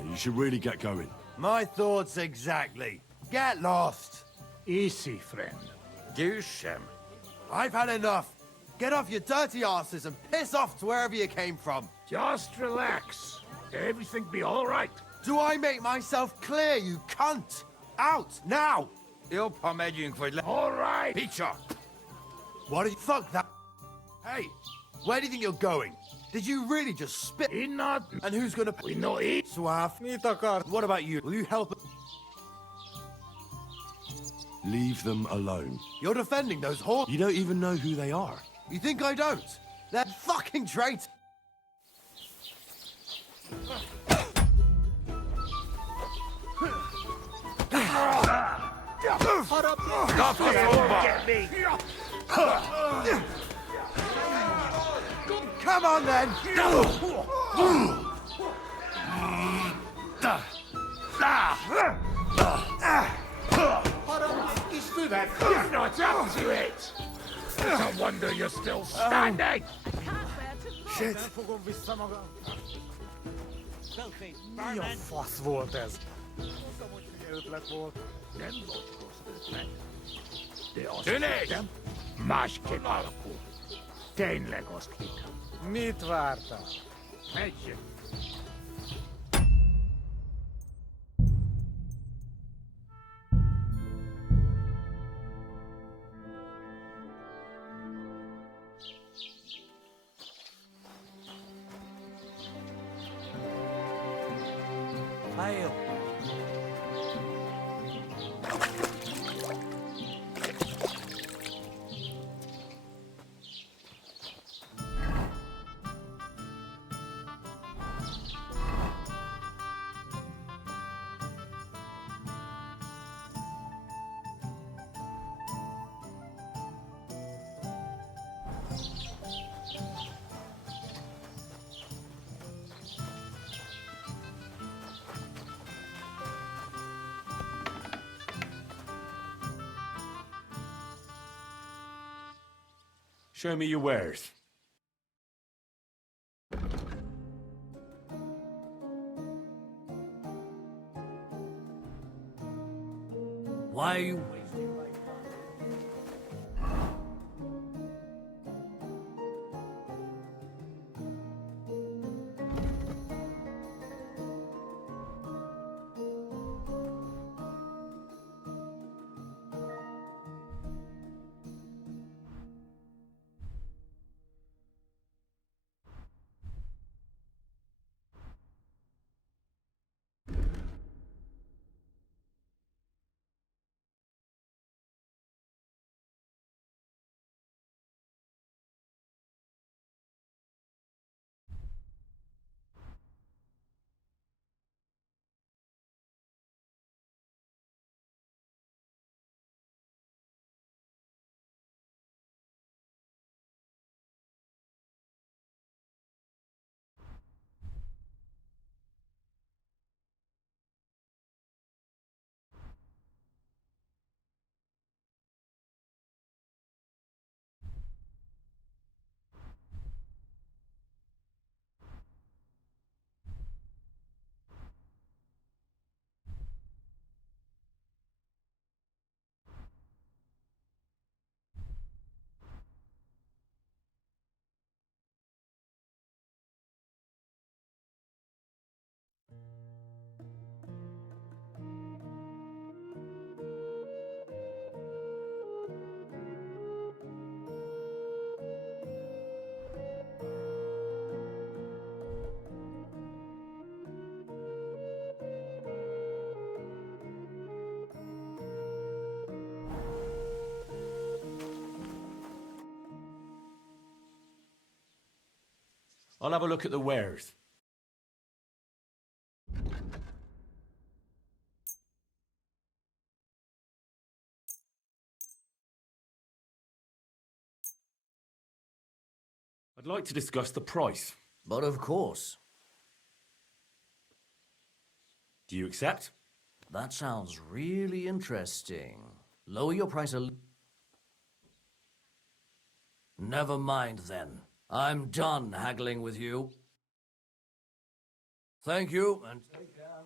You should really get going. My thoughts exactly. Get lost. Easy, friend. Douchem. I've had enough. Get off your dirty asses and piss off to wherever you came from. Just relax. Everything be all right. Do I make myself clear, you cunt? Out, now! You're pomaging for... All right. Peter! What did you... Fuck that... Hey, where do you think you're going? Did you really just spit? Not... And who's gonna... We know it. Suave. What about you? Will you help... Leave them alone. You're defending those horses. You don't even know who they are. You think I don't? They're fucking traitors. Get me. Come on then. You're not up to it. No wonder you're still standing. Shit. Mi a fasz volt ez? Ötlet volt. Nem volt. De azt hittem, másképp alakul. Tényleg azt hittem. Mit vártál? Menjünk. Hail. Show me your wares. Why are you I'll have a look at the wares. I'd like to discuss the price. But of course. Do you accept? That sounds really interesting. Lower your price a Never mind then. I'm done haggling with you. Thank you, and take care.